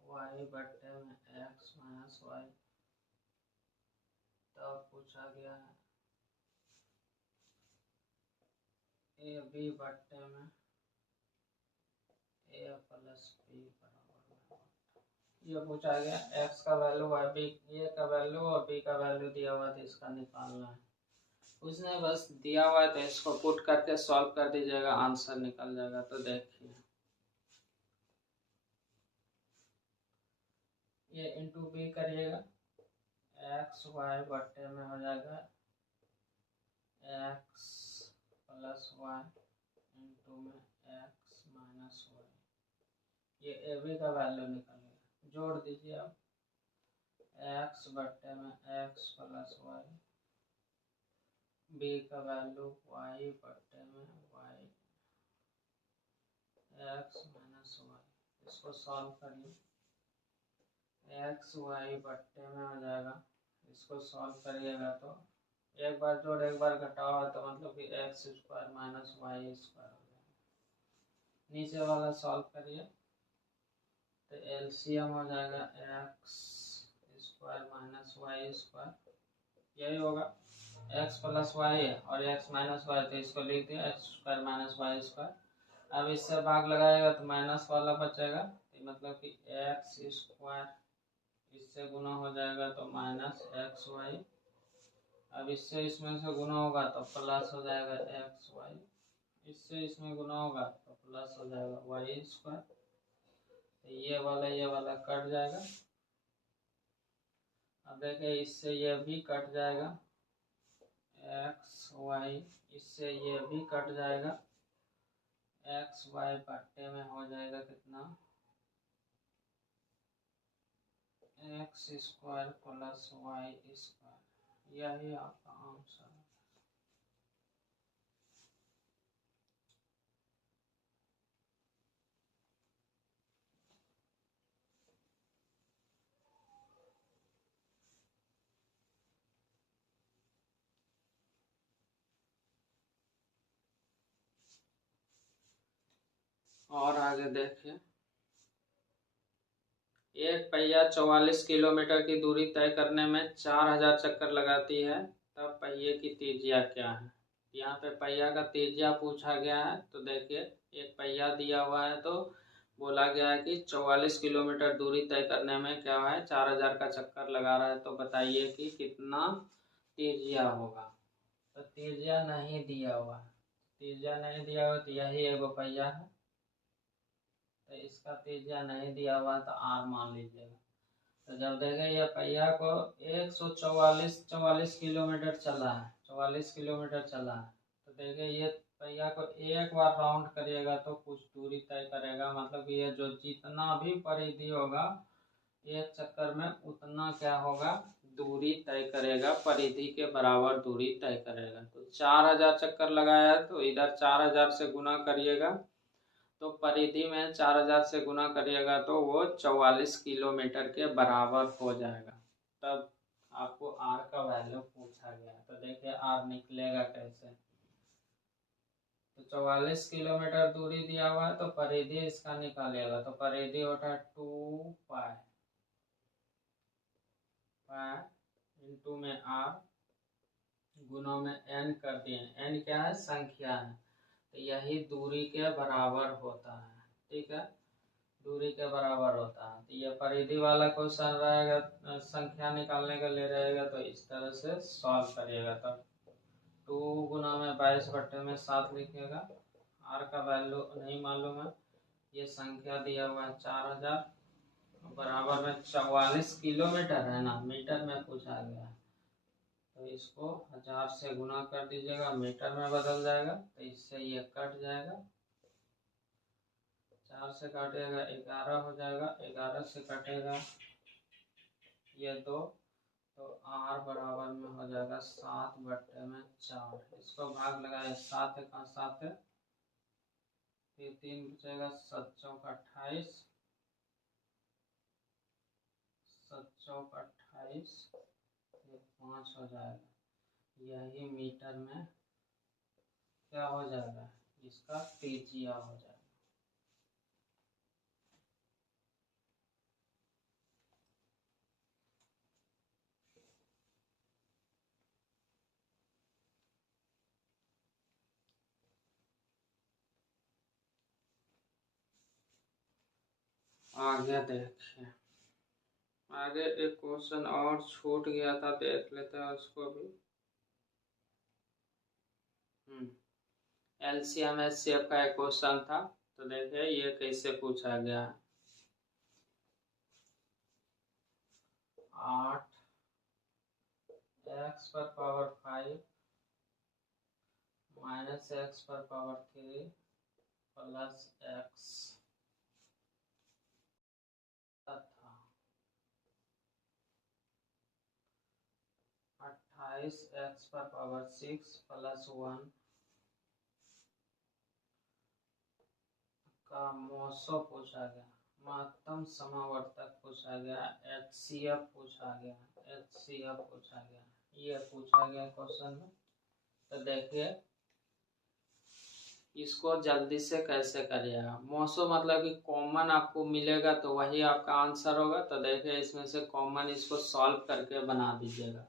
वाई बट्टे में एक्स माइनस वाई। तब पूछा गया है ए बी बट्टे में ए प्लस बी बराबर में, ये पूछा गया एक्स का वैल्यू वाई बी, ए का वैल्यू और बी का वैल्यू दिया हुआ था, इसका निकालना है। उसने बस दिया हुआ है तो इसको पुट करके सॉल्व कर दीजिएगा, आंसर निकल जाएगा। तो देखिए ये इंटू बी करिएगा, एक्स वाई बट्टे में हो जाएगा एक्स प्लस वाई इंटू में एक्स माइनस वाई। ये ए बी का वैल्यू निकलेगा, जोड़ दीजिए अब, एक्स बट्टे में एक्स प्लस वाई, बी का वैल्यू वाई बट्टे में वाई एक्स माइनस वाई। इसको सॉल्व करिए, एक्स वाई बट्टे में हो जाएगा, इसको सॉल्व करिएगा तो एक बार जोड़ एक बार घटाओ, तो मतलब कि X square minus Y square हो जाएगा। नीचे वाला सॉल्व करिए तो एलसीएम हो जाएगा X square minus Y square, यही होगा। एक्स प्लस वाई है और एक्स माइनस वाई, तो इसको लिख दिया X square minus Y square. अब इससे भाग लगाएगा तो माइनस वाला बचेगा, मतलब कि एक्स स्क्वायर, इससे गुना हो जाएगा तो माइनस एक्स वाई। अब इससे इसमें से गुना होगा तो प्लस हो जाएगा एक्स वाई, इससे इसमें गुना होगा तो प्लस हो जाएगा वाई स्क्वायर। ये वाला कट जाएगा। अब देखिए इससे ये भी कट जाएगा, एक्स वाई, इससे ये भी कट जाएगा, एक्स वाई बट्टे में हो जाएगा कितना, X square plus Y square. यही आपका आंसर है। आगे देखिए, एक पहिया 44 किलोमीटर की दूरी तय करने में 4000 चक्कर लगाती है, तब पहिए की त्रिज्या क्या है। यहाँ पे पहिया का त्रिज्या पूछा गया है। तो देखिए, एक पहिया दिया हुआ है तो बोला गया है कि 44 किलोमीटर दूरी तय करने में क्या है, 4000 का चक्कर लगा रहा है। तो बताइए कि कितना त्रिज्या होगा। तो त्रिज्या नहीं दिया हुआ है, त्रिज्या नहीं दिया हुआ तो यही एगो पहिया है, तो इसका त्रिज्या नहीं दिया हुआ तो आर मान लीजिएगा। तो जब देखें ये पहिया को 144 किलोमीटर चला है, 44 किलोमीटर चला है, तो देखिए ये पहिया को एक बार राउंड करिएगा तो कुछ दूरी तय करेगा, मतलब कि ये जो जितना भी परिधि होगा एक चक्कर में उतना क्या होगा, दूरी तय करेगा, परिधि के बराबर दूरी तय करेगा। तो 4000 चक्कर लगाया है तो इधर 4000 से गुना करिएगा, तो परिधि में 4000 से गुना करिएगा तो वो 44 किलोमीटर के बराबर हो जाएगा। तब आपको आर का वैल्यू पूछा गया, तो देखिए आर निकलेगा कैसे। तो 44 किलोमीटर दूरी दिया हुआ है तो परिधि इसका निकालिएगा, तो परिधि होता है 2 पाई इंटू में आर गुना में एन कर दिए। एन क्या है, संख्या है, तो यही दूरी के बराबर होता है। ठीक है, दूरी के बराबर होता है। तो ये परिधि वाला क्वेश्चन रहेगा, संख्या निकालने का ले रहेगा, तो इस तरह से सॉल्व करिएगा। तब 2 गुना में 22/7 लिखिएगा। आर का वैल्यू नहीं मालूम है, ये संख्या दिया हुआ है 4000, बराबर में 44 किलोमीटर है ना, मीटर में पूछा गया है, तो इसको 1000 से गुना कर दीजिएगा, मीटर में बदल जाएगा, तो इससे ये कट जाएगा, 4 से काटेगा 11 हो जाएगा, 11 से कटेगा ये 2, तो आर बराबर में हो जाएगा 7/4। इसको भाग लगाए, 7 है कहाँ 7 है, फिर 3 बचेगा, 7 चौक 28, 7 चौक 28, ये 5 हो जाएगा। यही मीटर में क्या हो जाएगा, इसका त्रिज्या हो जाएगा। आगे देखिए, आगे एक क्वेश्चन और छूट गया था, देख लेते हैं उसको भी। एलसीएम एचसीएफ का एक क्वेश्चन था, तो देखिए ये कैसे पूछा गया है। 8x⁵ minus x⁵ plus x तथा 28x⁶ प्लस 1 का मौसो पूछा गया, महत्तम समावर्तक पूछा गया, एचसीएफ पूछा गया, एचसीएफ पूछा गया, ये पूछा गया क्वेश्चन में। तो देखिए इसको जल्दी से कैसे करिएगा। मौसो मतलब कि कॉमन आपको मिलेगा तो वही आपका आंसर होगा। तो देखिए इसमें से कॉमन इसको सॉल्व करके बना दीजिएगा।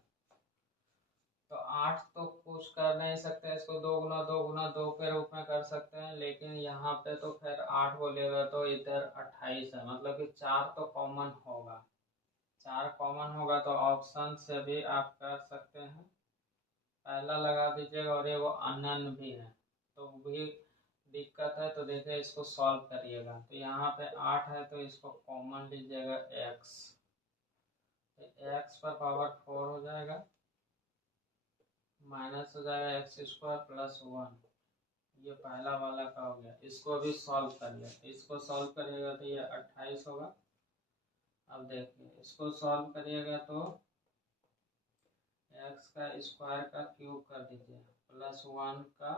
तो 8 तो कुछ कर नहीं सकते, इसको 2 गुना 2 गुना 2 के रूप में कर सकते हैं, लेकिन यहाँ पे तो खैर 8 बोलेगा तो इधर 28 है, मतलब कि 4 तो कॉमन होगा, 4 कॉमन होगा तो ऑप्शन से भी आप कर सकते हैं, पहला लगा दीजिएगा। और ये वो अनन भी है तो भी दिक्कत है, तो देखिए इसको सॉल्व करिएगा। तो यहाँ पे 8 है तो इसको कॉमन लीजिएगा x, तो x⁴ हो जाएगा, माइनस हो जाएगा x² प्लस 1, ये पहला वाला का हो गया। इसको भी सॉल्व करिए, इसको सॉल्व करिएगा तो ये 28 होगा। अब देखिए इसको सॉल्व करिएगा तो x² का क्यूब कर दीजिए प्लस 1 का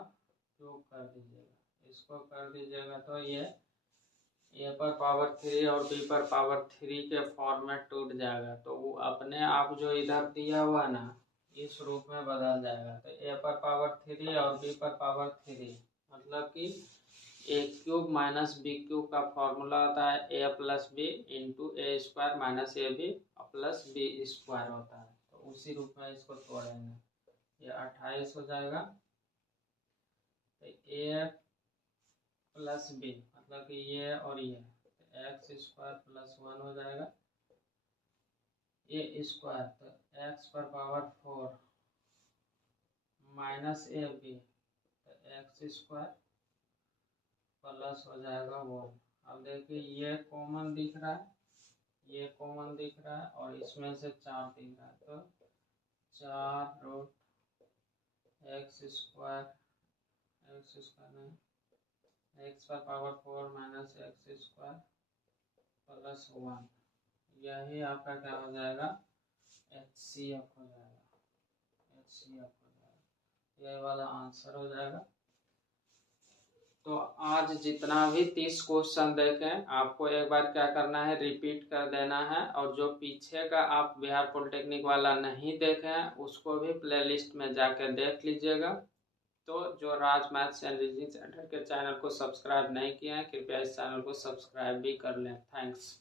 क्यूब कर दीजिएगा, इसको कर दीजिएगा तो ये a⁴ और b⁴ के फॉर्मेट टूट जाएगा, तो वो अपने आप जो इधर दिया हुआ ना इस रूप में बदल जाएगा। तो a⁴ और b⁴ मतलब कि A cube minus B cube का फॉर्मूला होता है A plus B into A square minus A B plus B square होता है। तो उसी रूप में इसको तोड़ेंगे, ये 28 हो जाएगा। तो ए प्लस बी मतलब कि ये और ये, एक्स स्क्वायर प्लस 1 हो जाएगा, ए स्क्वायर तो एक्स पर पावर 4 माइनस ए बी तो एक्स स्क्वायर प्लस हो जाएगा 1। अब देखिए ये कॉमन दिख रहा है, ये कॉमन दिख रहा है और इसमें से 4 दिख रहा है, तो 4 रूट एक्स स्क्वायर नहीं, एक्स पर power 4 minus x square plus 1, यही आपका क्या हो जाएगा, HCF हो जाएगा, HCF हो जाएगा, ये वाला आंसर हो जाएगा। तो आज जितना भी 30 क्वेश्चन देखें, आपको एक बार क्या करना है, रिपीट कर देना है, और जो पीछे का आप बिहार पॉलिटेक्निक वाला नहीं देखे हैं उसको भी प्लेलिस्ट में जाकर देख लीजिएगा। तो जो राज मैथ्स एंड रीजनिंग सेंटर के चैनल को सब्सक्राइब नहीं किए हैं, कृपया इस चैनल को सब्सक्राइब भी कर लें। थैंक्स।